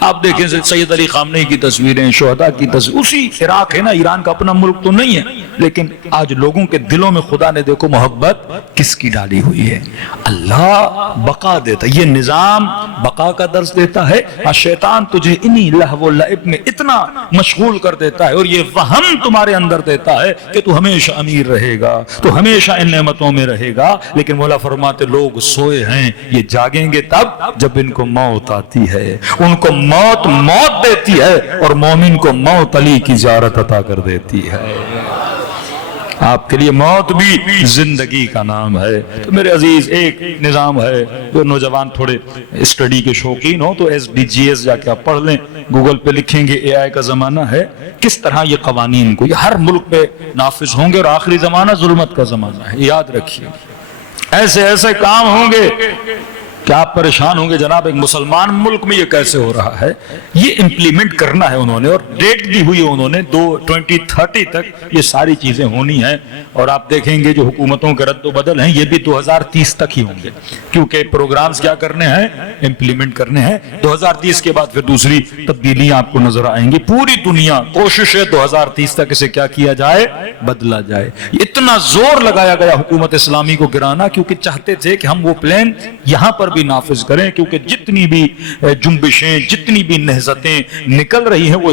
آپ دیکھیں سید علی خامنئی کی تصویریں, شہداء کی تصویر. اسی عراق ہے نا, ایران کا اپنا ملک تو نہیں ہے, لیکن آج لوگوں کے دلوں میں خدا نے دیکھو محبت کس کی ڈالی ہوئی ہے. اللہ بقا دیتا ہے, یہ نظام بقا کا درس دیتا ہے. شیطان تجھے انہی لہو و لعب میں اتنا مشغول کر دیتا ہے اور یہ وہم تمہارے اندر دیتا ہے کہ تو ہمیشہ امیر رہے گا, تو ہمیشہ ان نعمتوں میں رہے گا. لیکن مولا فرماتے لوگ سوئے ہیں, یہ جاگیں گے تب جب ان کو موت آتی ہے. ان کو موت دیتی ہے اور مومن کو موت علی کی زیارت عطا کر دیتی ہے. آپ کے لیے موت بھی زندگی کا نام ہے. تو میرے عزیز ایک نظام ہے, جو نوجوان تھوڑے اسٹڈی کے شوقین ہو تو SDGs جا کے آپ پڑھ لیں, گوگل پہ لکھیں گے AI کا زمانہ ہے, کس طرح یہ قوانین کو یہ ہر ملک پہ نافذ ہوں گے. اور آخری زمانہ ظلمت کا زمانہ ہے, یاد رکھیے. ایسے کام ہوں گے کہ آپ پریشان ہوں گے, جناب ایک مسلمان ملک میں یہ کیسے ہو رہا ہے. یہ امپلیمنٹ کرنا ہے انہوں نے, اور ڈیٹ دی ہوئی ہے انہوں نے 2030 تک یہ ساری چیزیں ہونی ہیں. اور آپ دیکھیں گے جو حکومتوں کے رد و بدل ہیں یہ بھی 2030 تک ہی ہوں گے, کیونکہ پروگرامز کیا کرنے ہیں, امپلیمنٹ کرنے ہیں. 2030 کے بعد پھر دوسری تبدیلیاں آپ کو نظر آئیں گی. پوری دنیا کوشش ہے 2030 تک اسے کیا کیا جائے, بدلا جائے. اتنا زور لگایا گیا حکومت اسلامی کو گرانا, کیونکہ چاہتے تھے کہ ہم وہ پلان یہاں پر بھی نافذ کریں, کیونکہ جتنی بھی جنبشیں, جتنی بھی نہضتیں نکل رہی ہیں وہ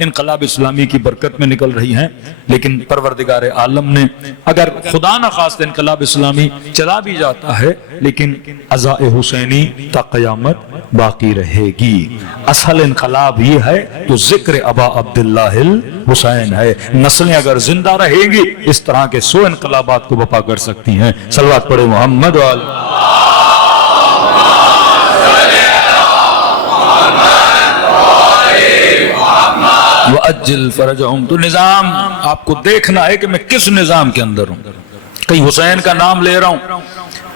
انقلاب اسلامی کی برکت میں نکل رہی ہیں. لیکن پروردگار عالم نے اگر خدا نہ خواست انقلاب اسلامی چلا بھی جاتا ہے, لیکن عزاء حسینی تا قیامت باقی رہے گی. اصل انقلاب یہ ہے جو ذکر ابا عبداللہ الحسین ہے. نسلیں اگر زندہ رہیں گی اس طرح کے 100 انقلابات کو بپا کر سکتی ہیں. صلوات پڑھے محمد وَأَجِّلْ فَرَجَهُمْ. تو نظام آپ کو دیکھنا ہے کہ میں کس نظام کے اندر ہوں. کہیں حسین کا نام لے رہا ہوں,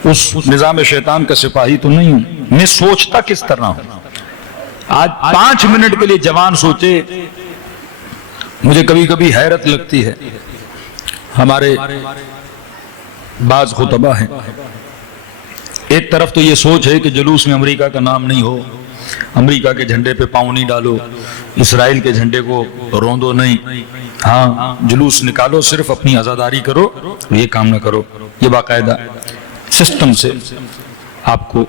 اس نظام شیطان کا سپاہی تو نہیں ہوں. میں سوچتا کس طرح ہوں. آج 5 منٹ کے لیے جوان سوچے. مجھے کبھی کبھی حیرت لگتی ہے, ہمارے بعض خطبہ ہیں, ایک طرف تو یہ سوچ ہے کہ جلوس میں امریکہ کا نام نہیں ہو, امریکہ کے جھنڈے پہ پاؤں نہیں ڈالو, اسرائیل کے جھنڈے کو روندو نہیں, ہاں جلوس نکالو, صرف اپنی عزاداری کرو, یہ کام نہ کرو. یہ باقاعدہ سسٹم سے آپ کو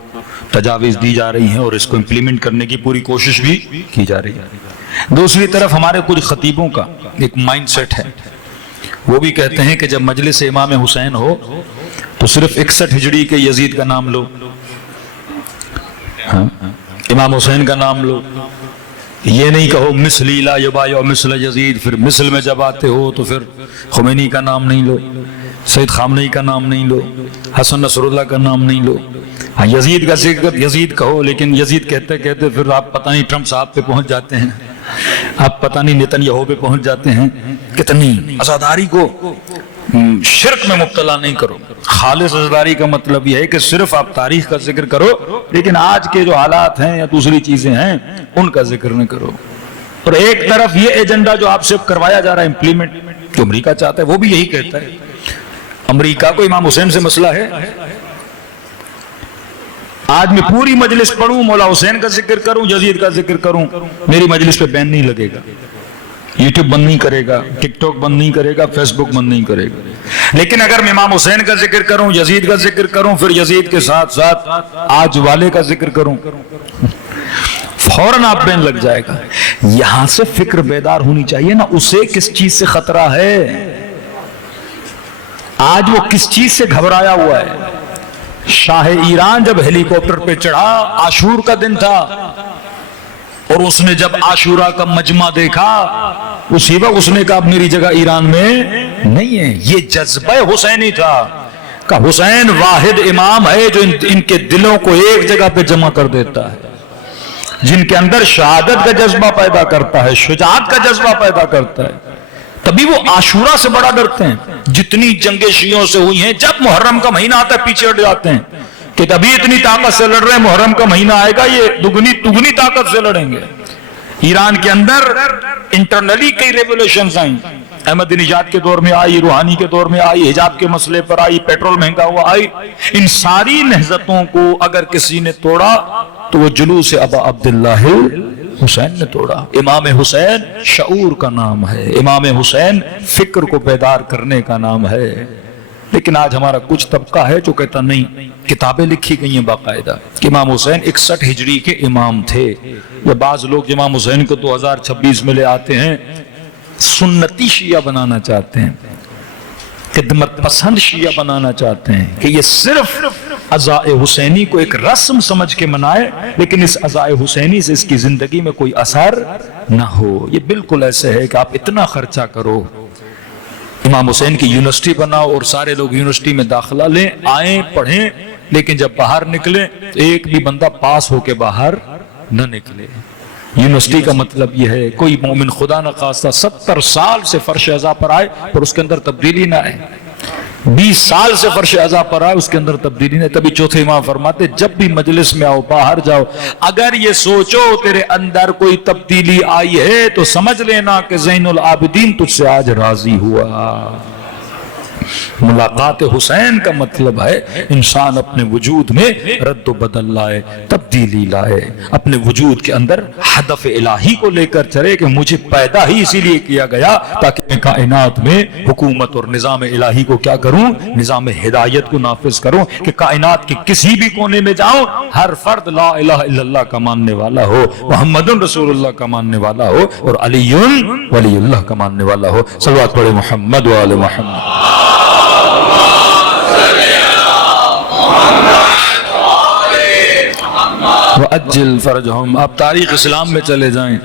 تجاویز دی جا رہی ہیں اور اس کو امپلیمنٹ کرنے کی پوری کوشش بھی کی جا رہی ہے. دوسری طرف ہمارے کچھ خطیبوں کا ایک مائنڈ سیٹ ہے, وہ بھی کہتے ہیں کہ جب مجلس امام حسین ہو تو صرف 61 ہجری کے یزید کا نام لو, ہاں امام حسین کا نام لو, یہ نہیں کہو مثلی لا یبایع مثل یزید. پھر مثل میں جب آتے ہو تو پھر خمینی کا نام نہیں لو, سید خامنئی کا نام نہیں لو, حسن نصر اللہ کا نام نہیں لو. ہاں یزید کا ذکر یزید کہو, لیکن یزید کہتے کہتے پھر آپ پتہ نہیں ٹرمپ صاحب پہ پہنچ جاتے ہیں, آپ پتہ نہیں نیتن یاہو پہ پہنچ جاتے ہیں. کتنی عزاداری کو شرک میں مبتلا نہیں کرو. خالص عزاداری کا مطلب یہ ہے کہ صرف آپ تاریخ کا ذکر کرو, لیکن آج کے جو حالات ہیں یا دوسری چیزیں ہیں ان کا ذکر نہ کرو. اور ایک طرف یہ ایجنڈا جو آپ سے کروایا جا رہا ہے امپلیمنٹ, جو امریکہ چاہتا ہے, وہ بھی یہی کہتا ہے. امریکہ کو امام حسین سے مسئلہ ہے. آج میں پوری مجلس پڑھوں, مولا حسین کا ذکر کروں, یزید کا ذکر کروں, میری مجلس پہ بین نہیں لگے گا, یوٹیوب بند نہیں کرے گا, ٹک ٹاک بند نہیں کرے گا, فیس بک بند نہیں کرے گا. لیکن اگر میں امام حسین کا ذکر کروں, یزید کا ذکر کروں, پھر یزید کے ساتھ ساتھ آج والے کا ذکر کروں, فوراً آپ بین لگ جائے گا. یہاں سے فکر بیدار ہونی چاہیے نا, اسے کس چیز سے خطرہ ہے, آج وہ کس چیز سے گھبرایا ہوا ہے. شاہ ایران جب ہیلی کاپٹر پہ چڑھا, عاشور کا دن تھا, اور اس نے جب عاشورہ کا مجمع دیکھا اسی وقت اس نے کہا اب میری جگہ ایران میں نہیں ہے. یہ جذبہ حسینی تھا کہ حسین واحد امام ہے جو ان کے دلوں کو ایک جگہ پہ جمع کر دیتا ہے, جن کے اندر شہادت کا جذبہ پیدا کرتا ہے, شجاعت کا جذبہ پیدا کرتا ہے. کبھی وہ عاشورہ سے بڑا ڈرتے ہیں. جتنی جنگیں شیعوں سے ہوئی ہیں جب محرم کا مہینہ آتا ہے پیچھے ہٹ جاتے ہیں کہ ابھی اتنی طاقت سے لڑ رہے ہیں, محرم کا مہینہ آئے گا یہ دگنی طاقت سے لڑیں گے. ایران کے اندر انٹرنلی کئی ریولیوشنز آئیں, احمدی نژاد کے دور میں آئی, روحانی کے دور میں آئی, حجاب کے مسئلے پر آئی, پیٹرول مہنگا ہوا آئی. ان ساری نہضتوں کو اگر کسی نے توڑا تو وہ جلوس ابا عبداللہ حسین نے توڑا. امام حسین شعور کا نام ہے, امام حسین فکر کو بیدار کرنے کا نام ہے. لیکن آج ہمارا کچھ طبقہ ہے جو کہتا نہیں, کتابیں لکھی گئی ہیں باقاعدہ کہ امام حسین 61 ہجری کے امام تھے. یا بعض لوگ امام حسین کو 2026 میں لے آتے ہیں, سنتی شیعہ بنانا چاہتے ہیں, خدمت پسند شیعہ بنانا چاہتے ہیں کہ یہ صرف عزاء حسینی کو ایک رسم سمجھ کے منائے, لیکن اس عزاء حسینی سے اس کی زندگی میں کوئی اثر نہ ہو. یہ بالکل ایسے ہے کہ آپ اتنا خرچہ کرو, امام حسین کی یونیورسٹی بناؤ اور سارے لوگ یونیورسٹی میں داخلہ لیں, آئیں, پڑھیں, لیکن جب باہر نکلیں ایک بھی بندہ پاس ہو کے باہر نہ نکلے. یونیورسٹی کا مطلب یہ ہے کوئی مومن خدا نہ خواستہ 70 سال سے فرش عزا پر آئے اور اس کے اندر تبدیلی نہ آئے, 20 سال سے فرش عزا پر آئے اس کے اندر تبدیلی نہیں. تبھی چوتھے امام فرماتے جب بھی مجلس میں آؤ, باہر جاؤ, اگر یہ سوچو تیرے اندر کوئی تبدیلی آئی ہے تو سمجھ لینا کہ زین العابدین تجھ سے آج راضی ہوا. ملاقات حسین کا مطلب ہے انسان اپنے وجود میں رد و بدل لائے, تبدیلی لائے, اپنے وجود کے اندر ہدف الہی کو لے کر چلے کہ مجھے پیدا ہی اسی لیے کیا گیا تاکہ میں کائنات میں حکومت اور نظام الہی کو کیا کروں, نظام ہدایت کو نافذ کروں, کہ کائنات کے کسی بھی کونے میں جاؤں ہر فرد لا الہ الا اللہ کا ماننے والا ہو, محمد رسول اللہ کا ماننے والا ہو, اور علی ولی اللہ کا ماننے والا ہو. صلوات پڑھے محمد و آل محمد. وَأَجِّلْ فَرَجَهُمْ. آپ تاریخ اسلام میں چلے جائیں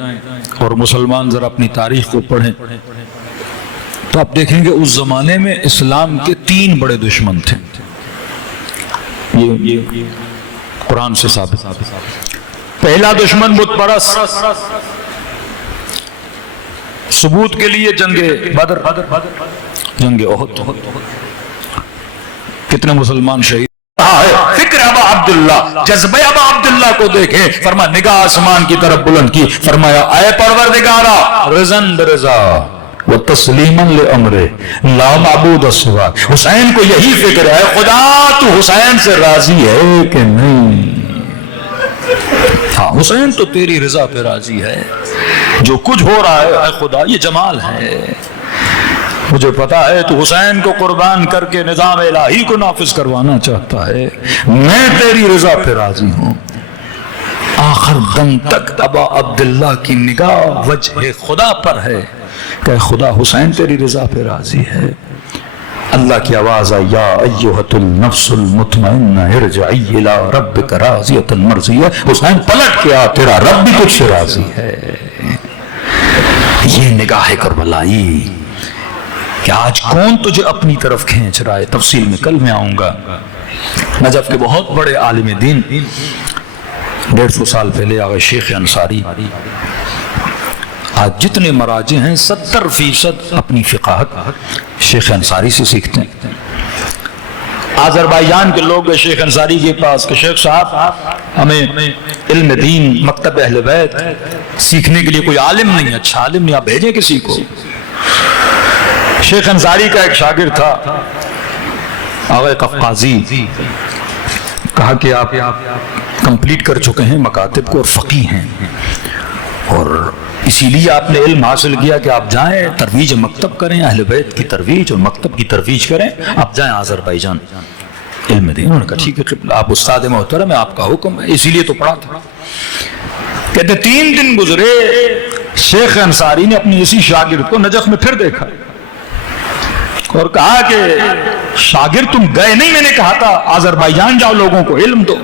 اور مسلمان ذرا اپنی تاریخ کو پڑھیں تو آپ دیکھیں گے اس زمانے میں اسلام کے 3 بڑے دشمن تھے. یہ قرآن سے ثابت. پہلا دشمن بت پرست, ثبوت کے لیے جنگ بدر, جنگ احد, کتنے مسلمان شہید. فکر ابا عبداللہ, جذبہ ابا عبداللہ کو دیکھیں, فرمایا نگاہ آسمان کی طرف بلند کی, فرمایا اے پروردگارا رضاً برضا و تسلیماً لامرے لا معبود سوا. حسین کو یہی فکر ہے, خدا تو حسین سے راضی ہے کہ نہیں. ہاں حسین تو تیری رضا پہ راضی ہے, جو کچھ ہو رہا ہے اے خدا یہ جمال ہے, مجھے پتا ہے تو حسین کو قربان کر کے نظام الہی کو نافذ کروانا چاہتا ہے, میں تیری رضا پہ راضی ہوں. آخر دم تک ابا عبداللہ کی نگاہ وجہ خدا پر ہے کہ خدا حسین تیری رضا پہ راضی ہے. اللہ کی آواز آئی, یا ایہۃ النفس المطمئنہ ارجعی الی ربک راضیۃ مرضیہ. حسین پلٹ کے آ, تیرا رب بھی تجھ سے راضی ہے. یہ نگاہ کربلائی کہ آج کون تجھے اپنی طرف کھینچ رہا ہے, تفصیل میں کل میں آؤں گا. نجف کے بہت بڑے عالم دین 150 سال پہلے آگئے شیخ انصاری, آج جتنے مراجع ہیں 70% اپنی فقاہت شیخ انصاری سے سیکھتے ہیں. آذربائیجان کے لوگ شیخ انصاری کے پاس کہ شیخ صاحب ہمیں علم دین مکتب اہل بیت سیکھنے کے لیے کوئی عالم نہیں, اچھا عالم نہیں, آپ بھیجیں کسی کو. شیخ انصاری کا ایک شاگرد تھا آغا قفقازی, کہا کہ آپ کمپلیٹ کر چکے ہیں مکاتب کو اور فقیہ ہیں, اور اسی لیے آپ نے علم حاصل کیا کہ آپ جائیں ترویج مکتب کریں, اہل بیت کی ترویج اور مکتب کی ترویج کریں, آپ جائیں آذربائیجان علم دین. انہوں نے کہا ٹھیک ہے, آپ استاد محترم ہے, آپ کا حکم ہے, اسی لیے تو پڑھا تھا. کہتے 3 دن گزرے, شیخ انصاری نے اپنی اسی شاگرد کو نجف میں پھر دیکھا اور کہا کہ شاگرد تم گئے نہیں, میں نے کہا تھا آذربائیجان جاؤ لوگوں کو علم دو.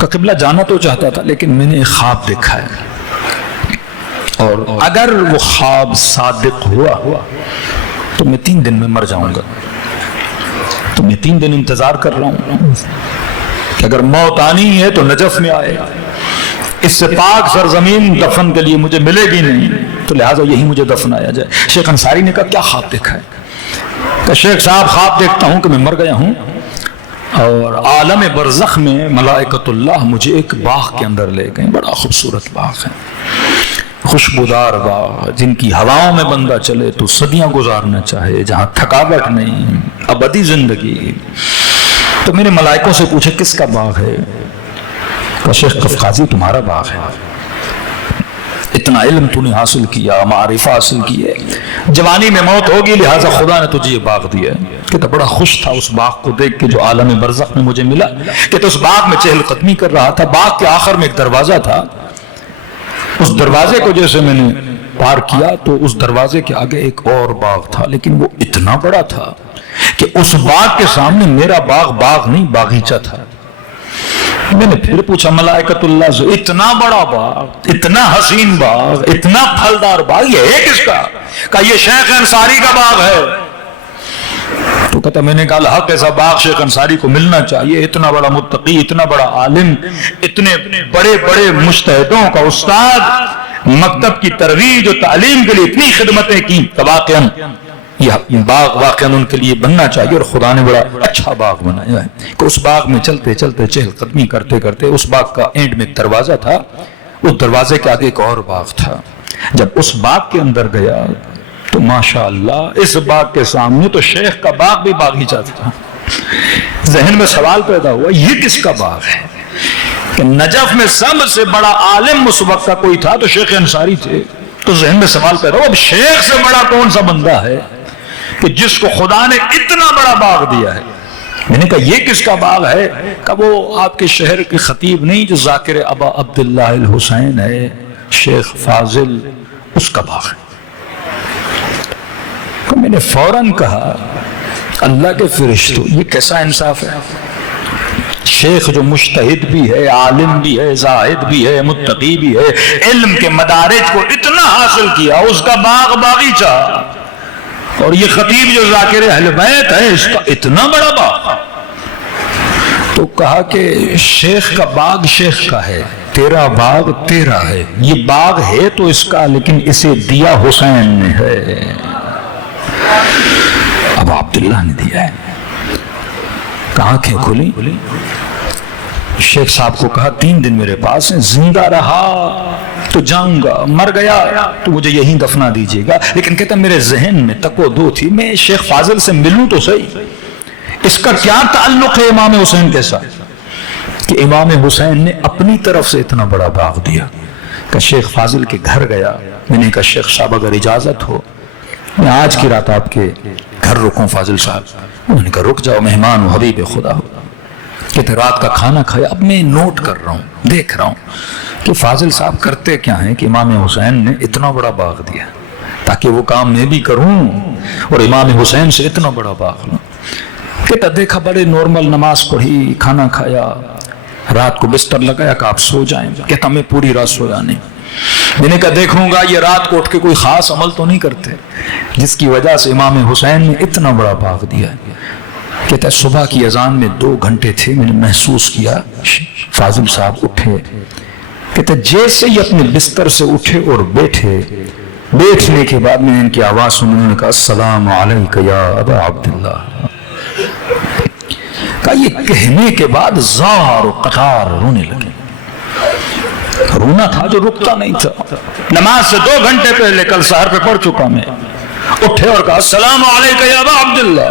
کہ قبلہ جانا تو چاہتا تھا لیکن میں نے ایک خواب دیکھا ہے, اور اگر وہ خواب صادق ہوا تو میں 3 دن میں مر جاؤں گا. تو میں 3 دن انتظار کر رہا ہوں کہ اگر موت آنی ہے تو نجف میں آئے, اس سے پاک سرزمین دفن کے لیے مجھے ملے گی نہیں، تو لہٰذا یہی مجھے دفنایا جائے۔ شیخ انصاری نے کہا کیا خواب دیکھا ہے؟ کہ شیخ صاحب خواب دیکھتا ہوں کہ میں مر گیا ہوں اور عالم برزخ میں ملائکۃ اللہ مجھے ایک باغ کے اندر لے گئے، بڑا خوبصورت باغ ہے، خوشبودار باغ جن کی ہواؤں میں بندہ چلے تو صدیاں گزارنا چاہے، جہاں تھکاوٹ نہیں، ابدی زندگی۔ تو میں نے ملائکوں سے پوچھا کس کا باغ ہے؟ کہ شیخ قفقازی تمہارا باغ ہے، اتنا علم تو نے حاصل کیا، معرفہ حاصل کیے، جوانی میں موت ہوگی لہٰذا خدا نے تجھے یہ باغ دیا ہے۔ کہتا بڑا خوش تھا اس باغ کو دیکھ کے جو عالم برزخ میں مجھے ملا۔ کہتا اس باغ میں چہل قدمی کر رہا تھا، باغ کے آخر میں ایک دروازہ تھا، اس دروازے کو جیسے میں نے پار کیا تو اس دروازے کے آگے ایک اور باغ تھا، لیکن وہ اتنا بڑا تھا کہ اس باغ کے سامنے میرا باغ نہیں باغیچہ تھا۔ میں نے پھر پوچھا ملائکۃ اللہ سے اتنا بڑا باغ، اتنا حسین باغ، اتنا پھلدار باغ یہ ہے کس کا؟ کہا یہ شیخ انصاری کا باغ ہے۔ تو کہتا میں نے کہا الحق ایسا باغ شیخ انصاری کو ملنا چاہیے، اتنا بڑا متقی، اتنا بڑا عالم، اتنے بڑے بڑے مجتہدوں کا استاد، مکتب کی ترویج و تعلیم کے لیے اتنی خدمتیں کی، واقعاً یہ باغ واقعاً ان کے لیے بننا چاہیے، اور خدا نے بڑا اچھا باغ بنایا ہے۔ کہ اس باغ میں چلتے چلتے چہل قدمی کرتے کرتے اس باغ کا اینڈ میں ایک دروازہ تھا، اس دروازے کے آگے ایک اور باغ تھا۔ جب اس باغ کے اندر گیا تو ماشاءاللہ اس باغ کے سامنے تو شیخ کا باغ بھی باغیچہ تھا۔ ذہن میں سوال پیدا ہوا یہ کس کا باغ ہے؟ کہ نجف میں سب سے بڑا عالم اس وقت کا کوئی تھا تو شیخ انصاری تھے۔ تو ذہن میں سوال پیدا ہوا اب شیخ سے بڑا کون سا بندہ ہے کہ جس کو خدا نے اتنا بڑا باغ دیا ہے؟ میں نے کہا یہ کس کا باغ ہے؟ کہ وہ آپ کے شہر کے خطیب نہیں جو ذاکر ابا عبداللہ الحسین ہے، شیخ فاضل، اس کا باغ ہے۔ تو میں نے فوراً کہا اللہ کے فرشتوں یہ کیسا انصاف ہے؟ شیخ جو مجتہد بھی ہے، عالم بھی ہے، زاہد بھی ہے، متقی بھی ہے، علم کے مدارج کو اتنا حاصل کیا، اس کا باغ باغیچہ، اور یہ خطیب جو ذاکر اہل بیت ہے اس کا اتنا بڑا باغ۔ تو کہا کہ شیخ کا باغ شیخ کا ہے، تیرا باغ تیرا ہے، یہ باغ ہے تو اس کا لیکن اسے دیا حسین نے ہے، اب عبداللہ نے دیا ہے۔ آنکھیں کھلی، شیخ صاحب کو کہا 3 دن میرے پاس ہیں، زندہ رہا تو جاؤں گا، مر گیا تو مجھے یہیں دفنا دیجیے گا۔ لیکن کہتا میرے ذہن میں تکو دو تھی، میں شیخ فاضل سے ملوں تو صحیح، اس کا کیا تعلق ہے امام حسین کے ساتھ کہ امام حسین نے اپنی طرف سے اتنا بڑا باغ دیا۔ کہ شیخ فاضل کے گھر گیا، میں نے کہا شیخ صاحب اگر اجازت ہو میں آج کی رات آپ کے گھر رکوں فاضل صاحب؟ انہوں نے کہا رک جاؤ، مہمان ہو، حبیب خدا ہو۔ کہتے رات کا کھانا کھایا، اب میں نوٹ کر رہا ہوں، دیکھ رہا ہوں کہ فاضل صاحب کرتے کیا ہیں کہ امام حسین نے اتنا بڑا باغ دیا تاکہ وہ کام میں بھی کروں اور امام حسین سے اتنا بڑا باغ لوں۔ کہتا دیکھا بڑے نارمل، نماز پڑھی، کھانا کھایا، رات کو بستر لگایا کہ آپ سو جائیں۔ کہتا میں پوری رات سویا نہیں، میں نے کہا دیکھوں گا یہ رات کو اٹھ کے کوئی خاص عمل تو نہیں کرتے جس کی وجہ سے امام حسین نے اتنا بڑا باغ دیا ہے۔ کہتا ہے صبح کی اذان میں 2 گھنٹے تھے، میں نے محسوس کیا فاضل صاحب اٹھے۔ کہتا ہے جیسے ہی اپنے بستر سے اٹھے اور بیٹھے، بیٹھنے کے بعد میں نے ان کی آواز سنی، انہوں نے کہا السلام علیک یا ابا عبداللہ۔ کہا یہ کہنے کے بعد زار و قطار رونے لگے، رونا تھا جو رکتا نہیں تھا۔ نماز سے 2 گھنٹے پہلے کل سحر پہ پڑھ چکا میں، اٹھے اور کہا السلام علیک یا ابا عبداللہ۔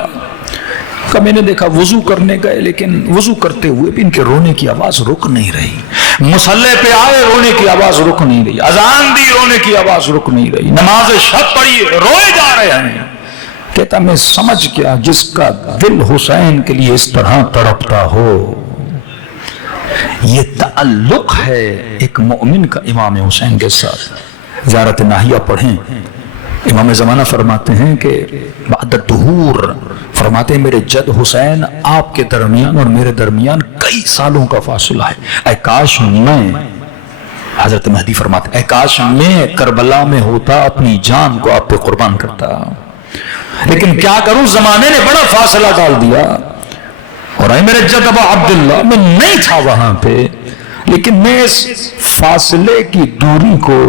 کہ میں نے دیکھا وضو کرنے گئے، لیکن وضو کرتے ہوئے بھی ان کے رونے کی آواز رک نہیں رہی، مصلے پہ آئے رونے کی آواز رک نہیں رہی، اذان دی رونے کی آواز رک نہیں رہی، نماز شب پڑھی روئے جا رہے ہیں۔ کہتا میں سمجھ گیا جس کا دل حسین کے لیے اس طرح تڑپتا ہو، یہ تعلق ہے ایک مومن کا امام حسین کے ساتھ۔ زیارت ناہیہ پڑھیں، امام زمانہ فرماتے ہیں کہ بعد الدہور، فرماتے ہیں میرے جد حسین آپ کے درمیان اور میرے درمیان کئی سالوں کا فاصلہ ہے، اے کاش میں، حضرت مہدی فرماتے اے کاش میں کربلا میں ہوتا، اپنی جان کو آپ پہ قربان کرتا، لیکن کیا کروں زمانے نے بڑا فاصلہ ڈال دیا، اور اے میرے جد ابا عبداللہ میں نہیں تھا وہاں پہ، لیکن میں اس فاصلے کی دوری کو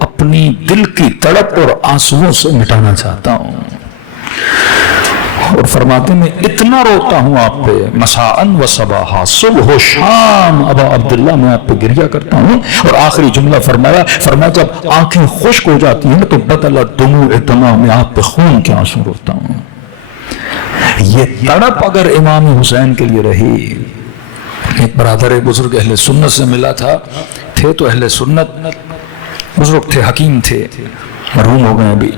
اپنی دل کی تڑپ اور آنسوؤں سے مٹانا چاہتا ہوں. اور فرماتے میں اتنا روتا ہوں آپ پہ مساءً و صباحا، صبح و شام ابا عبداللہ میں آپ پہ گریہ کرتا ہوں. اور آخری جملہ فرمایا جب آنکھیں خشک ہو جاتی ہیں تو بدلت دموع دمع، میں آپ پہ خون کے آنسو روتا ہوں. یہ تڑپ اگر امام حسین کے لیے رہی. ایک برادر بزرگ اہل سنت سے ملا تھا، تھے تو اہل سنت، بزرگ تھے، حکیم تھے، مرحوم ہو گئے ابھی.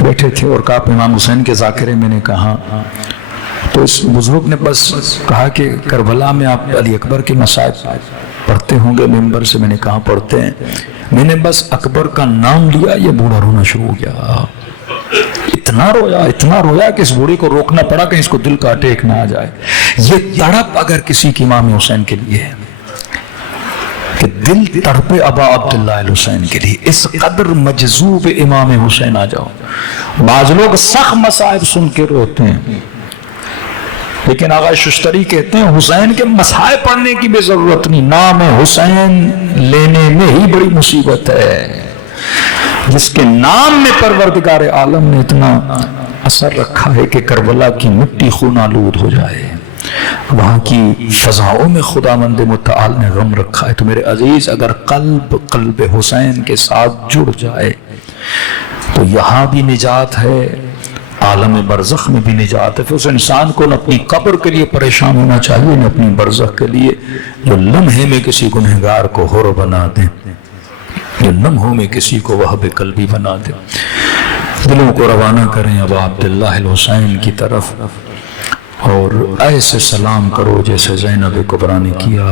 بیٹھے تھے اور کہا امام حسین کے ذاکرے میں نے کہا، تو اس بزرگ نے بس کہا کہ کربلا میں آپ علی اکبر کے مصائب پڑھتے ہوں گے ممبر سے. میں نے کہا پڑھتے ہیں. میں نے بس اکبر کا نام لیا، یہ بوڑھا رونا شروع ہو گیا. اتنا رویا کہ اس بوڑھے کو روکنا پڑا کہ اس کو دل کا اٹیک نہ آ جائے. یہ تڑپ اگر کسی کی امام حسین کے لیے ہے کہ دل تڑپے ابا عبداللہ الحسین کے لیے، اس قدر مجذوب امام حسین آ جاؤ. بعض لوگ سخت مصائب سن کے روتے ہیں، لیکن آغا ششتری کہتے ہیں حسین کے مصائب پڑھنے کی بھی ضرورت نہیں، نام حسین لینے میں ہی بڑی مصیبت ہے. جس کے نام میں پروردگار عالم نے اتنا اثر رکھا ہے کہ کربلا کی مٹی خون آلود ہو جائے، وہاں کی فضاؤں میں خداوند متعال نے غم رکھا ہے. تو میرے عزیز اگر قلب حسین کے ساتھ جڑ جائے تو یہاں بھی نجات ہے، عالم برزخ میں بھی نجات ہے. پھر اس انسان کو نہ اپنی قبر کے لیے پریشان ہونا چاہیے نہ اپنی برزخ کے لیے، جو لمحے میں کسی گنہگار کو حر بنا دے، جو لمحوں میں کسی کو وہب قلبی بنا دے. دلوں کو روانہ کریں ابا عبداللہ الحسین کی طرف، اور ایسے سلام کرو جیسے زینب کبریٰ نے کیا،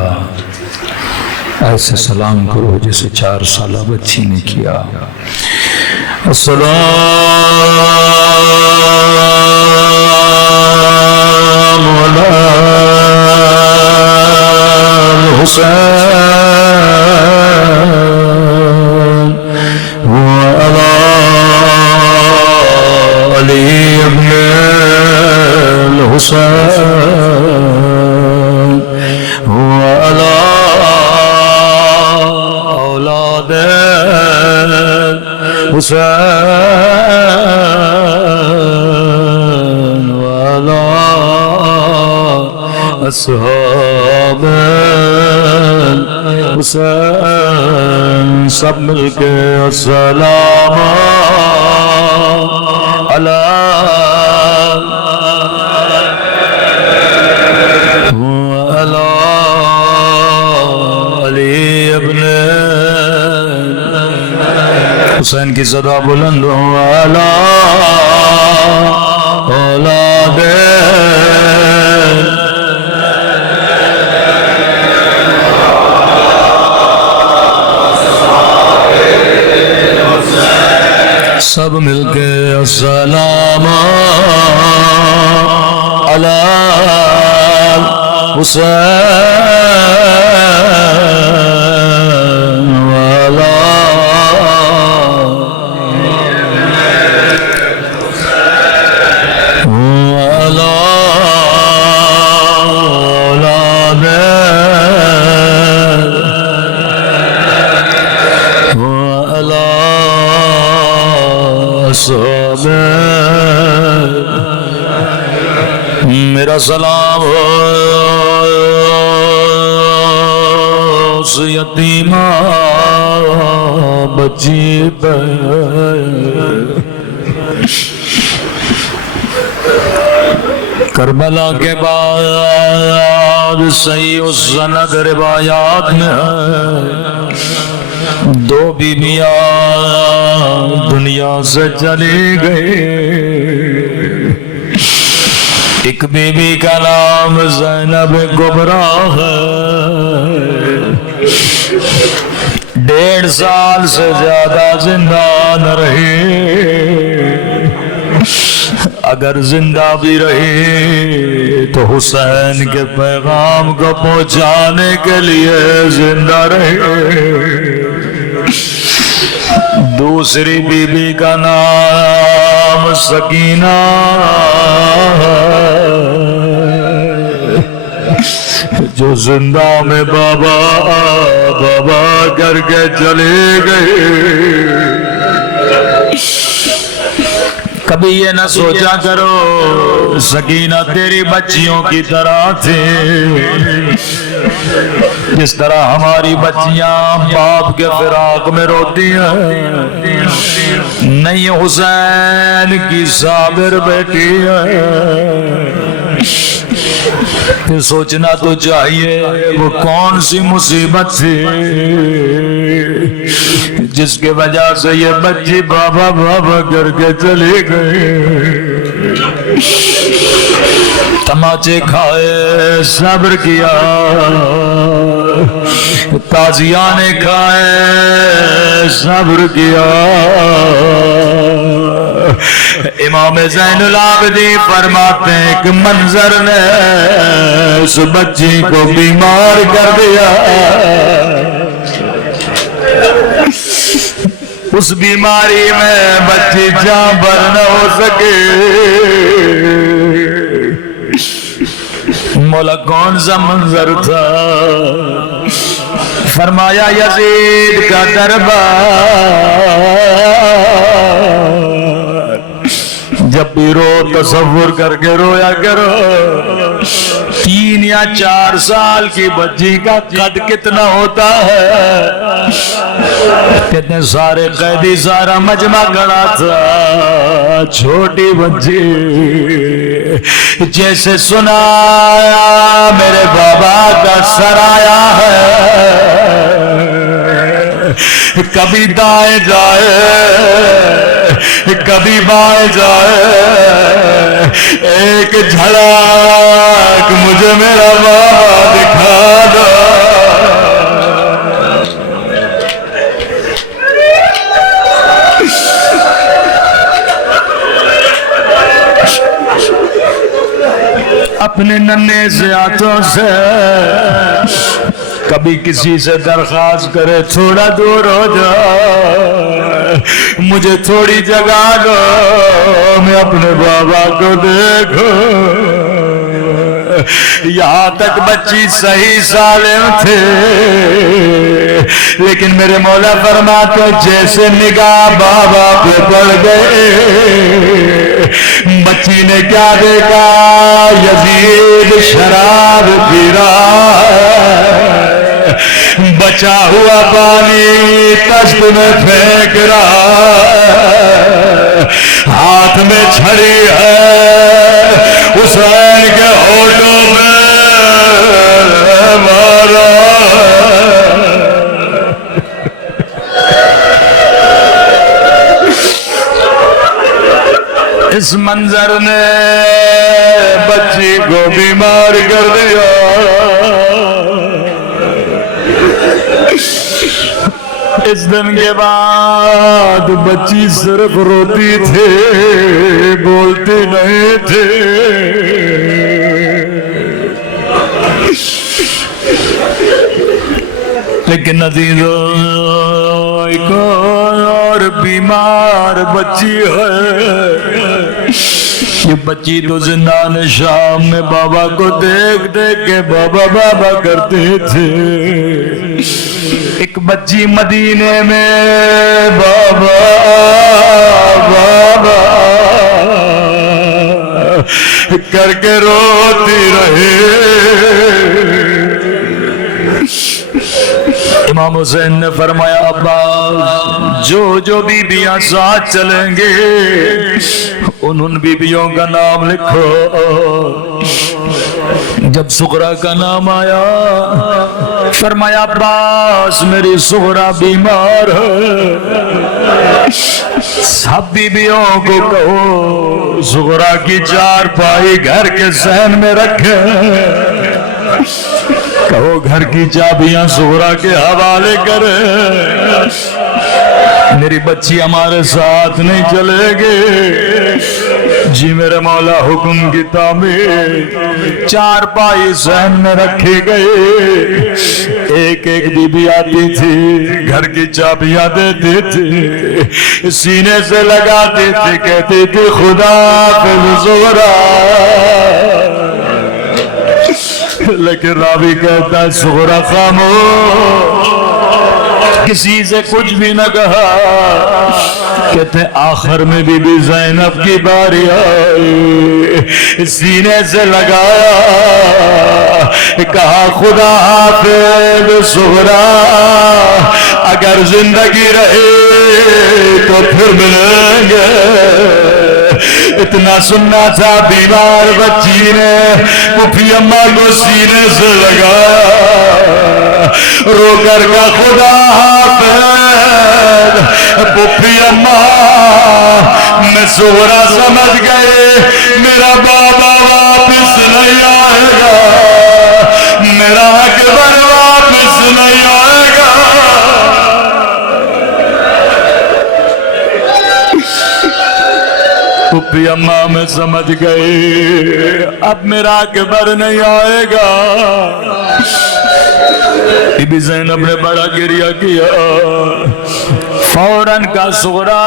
ایسے سلام کرو جیسے 4 سالہ بچی نے کیا. السلام علی الحسین وعلی علی ابن الحسین وعلی اولاد حسین وعلی اصحاب حسین. سب مل کے السلام علی علی ابن حسین کی صدا بلند علی اولاد سب مل کے السلام علی حسین وعلی اولاد وعلی اصحاب. میرا سلام اس یتیمہ بچی پہ، کربلا کے بعد صحیح السند روایات میں ہے 2 بیویاں دنیا سے چلی گئی. ایک بی بی کا نام زینب کبریٰ ہے، 1.5 سال سے زیادہ زندہ نہ رہی. اگر زندہ بھی رہی تو حسین کے پیغام کو پہنچانے کے لیے زندہ رہی. دوسری بی بی کا نام سکینہ، جو زندہ میں بابا بابا کر کے چلے گئے، کبھی یہ نہ سوچا کرو سکینہ تیری بچیوں کی طرح تھے، جس طرح ہماری بچیاں باپ کے فراق میں روتی ہیں، نہیں حسین کی صابر بیٹی ہے۔ پھر سوچنا تو چاہیے وہ کون سی مصیبت تھی جس کی وجہ سے یہ بچی بابا بابا کر کے چلی گئی۔ تماچے کھائے صبر کیا، تازیانے کھائے صبر کیا۔ امام زین العابدین فرماتے ہیں کہ منظر نے اس بچی کو بیمار کر دیا، اس بیماری میں بچی جاں بھر نہ ہو سکے۔ مولا کون سا منظر تھا؟ فرمایا یزید کا دربار، جب بھی رو تصور کر کے رویا کرو 3 یا 4 سال کی بچی کا قد کتنا ہوتا ہے؟ کتنے سارے قیدی سارا مجمع کھڑا تھا، چھوٹی بچی جیسے سنایا میرے بابا کا سرایا ہے، کبھی دائیں جائے کبھی بائیں جائے، ایک جھلک مجھے میرا بابا دکھا دو۔ اپنے ننھے سے ہاتھوں سے کبھی کسی سے درخواست کرے تھوڑا دور ہو جا، مجھے تھوڑی جگہ دو، میں اپنے بابا کو دیکھوں۔ یہاں تک بچی صحیح سالم تھے، لیکن میرے مولا فرماتے جیسے نگاہ بابا پہ پڑ گئے، بچی نے کیا دیکھا؟ یزید شراب پی رہا ہے، بچا ہوا پانی تشت میں پھینک رہا ہے، ہاتھ میں چھڑی ہے، حسین کے ہونٹوں میں مارا۔ اس منظر نے بچی کو بیمار کر دیا۔ اس دن کے بعد بچی صرف روتی تھی، بولتی نہیں تھی۔ لیکن عزیزوں ایک اور بیمار بچی ہے۔ یہ بچی تو زندان شام میں بابا کو دیکھ دیکھ کے بابا بابا کرتے تھے، ایک بچی مدینے میں بابا بابا کر کے روتی رہے۔ امام حسین نے فرمایا عباس جو بیویاں ساتھ چلیں گے ان بیویوں کا نام لکھو۔ جب سغرا کا نام آیا فرمایا عباس میری سغرا بیمار ہے، سب بیویوں کو کہو سغرا کی 4 پائی گھر کے صحن میں رکھے، کہو گھر کی چابیاں سغرا کے حوالے کرے، میری بچی ہمارے ساتھ نہیں چلے گی۔ جی میرے مولا حکم کی تعمیر 4 پائی صحن میں رکھی گئی، ایک ایک بی بی آتی تھی گھر کی چابیاں دیتی تھی، سینے سے لگاتی تھی، کہتی تھی خدا پہ زغرا لیکن راوی کہتا ہے صغرا خاموش، کسی سے کچھ بھی نہ کہا. کہتے ہیں آخر میں بی بی زینب کی باری آئی، سینے سے لگایا، کہا خدا حافظ صغرا، اگر زندگی رہے تو پھر ملیں گے. اتنا سننا تھا بیمار بچی نے پھوپھی اماں کو سینے سے لگایا، رو کر کا خدا حافظ پھوپھی اماں، میں صغرا سمجھ گئے میرا بابا واپس نہیں آئے گا، میرا اکبر واپس نہیں آئے گا. پھوپھی اماں میں سمجھ گئی اب میرا اکبر نہیں آئے گا. بی بی زینب نے بڑا گریہ کیا. فوراً کا صغرا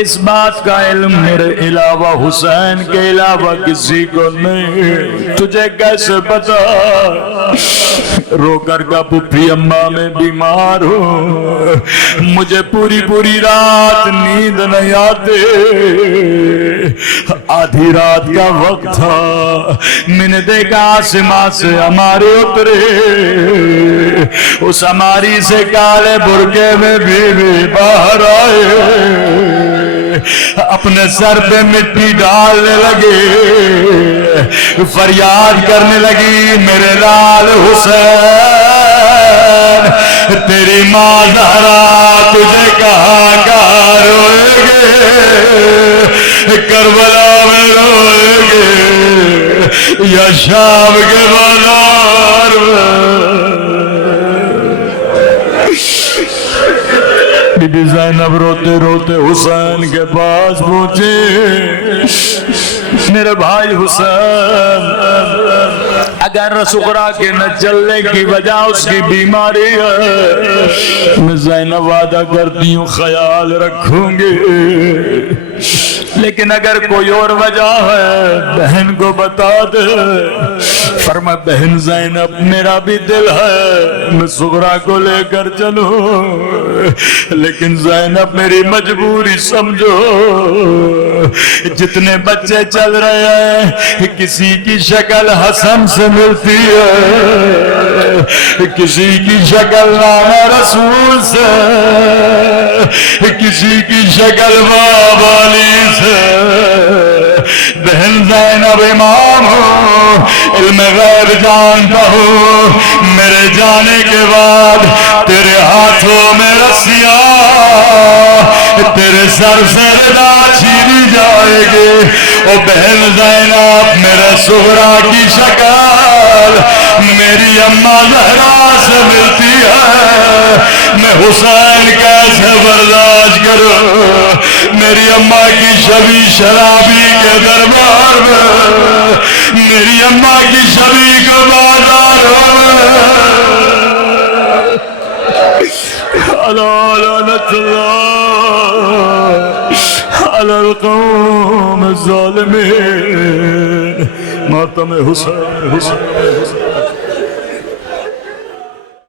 اس بات کا علم میرے علاوہ حسین کے علاوہ کسی کو نہیں، تجھے کیسے پتا؟ رو کر کا پھوپھی اماں میں بیمار ہوں، مجھے پوری پوری رات نیند نہیں آتے، آدھی رات کا وقت تھا، میں نے دیکھا آسمان سے ہمارے اترے، اس ہماری سے کالے برقعے میں بیوی باہر آئے، اپنے سر پہ مٹی ڈالنے لگے، فریاد کرنے لگی میرے لال حسین، تیری ماں زہرا تجھے کہاں کہاں روئے گے، کربلا میں روئے گے یا شام کے بازار میں. بی بی زینب روتے روتے حسین کے پاس پہنچے. میرے بھائی حسین، اگر صغرا کے نہ چلنے کی وجہ اس کی بیماری ہے، میں زینب وعدہ کرتی ہوں خیال رکھوں گی، لیکن اگر کوئی اور وجہ ہے بہن کو بتا دے. فرما بہن زینب میرا بھی دل ہے میں صغرا کو لے کر چلوں، لیکن زینب میری مجبوری سمجھو، جتنے بچے چل رہے ہیں کسی کی شکل حسن سے ملتی ہے، کسی کی شکل نانا رسول سے، کسی کی شکل باب علی سے. بہن زینب امام ہو، علم غیب جانتا ہوں، میرے جانے کے بعد تیرے ہاتھوں میں رسیاں، تیرے سر سے ردا چھینی جائے گی. او بہن زینب میرے صغرا کی شکل میری اماں زہرا سے ملتی ہے، میں حسین کیسے برداشت کروں؟ میری اماں کی شبی شرابی کے دربار میں، میری اماں کی شبی کو بازاروں میں، لعنت اللہ علی القوم الظالمین. ماتم حسین.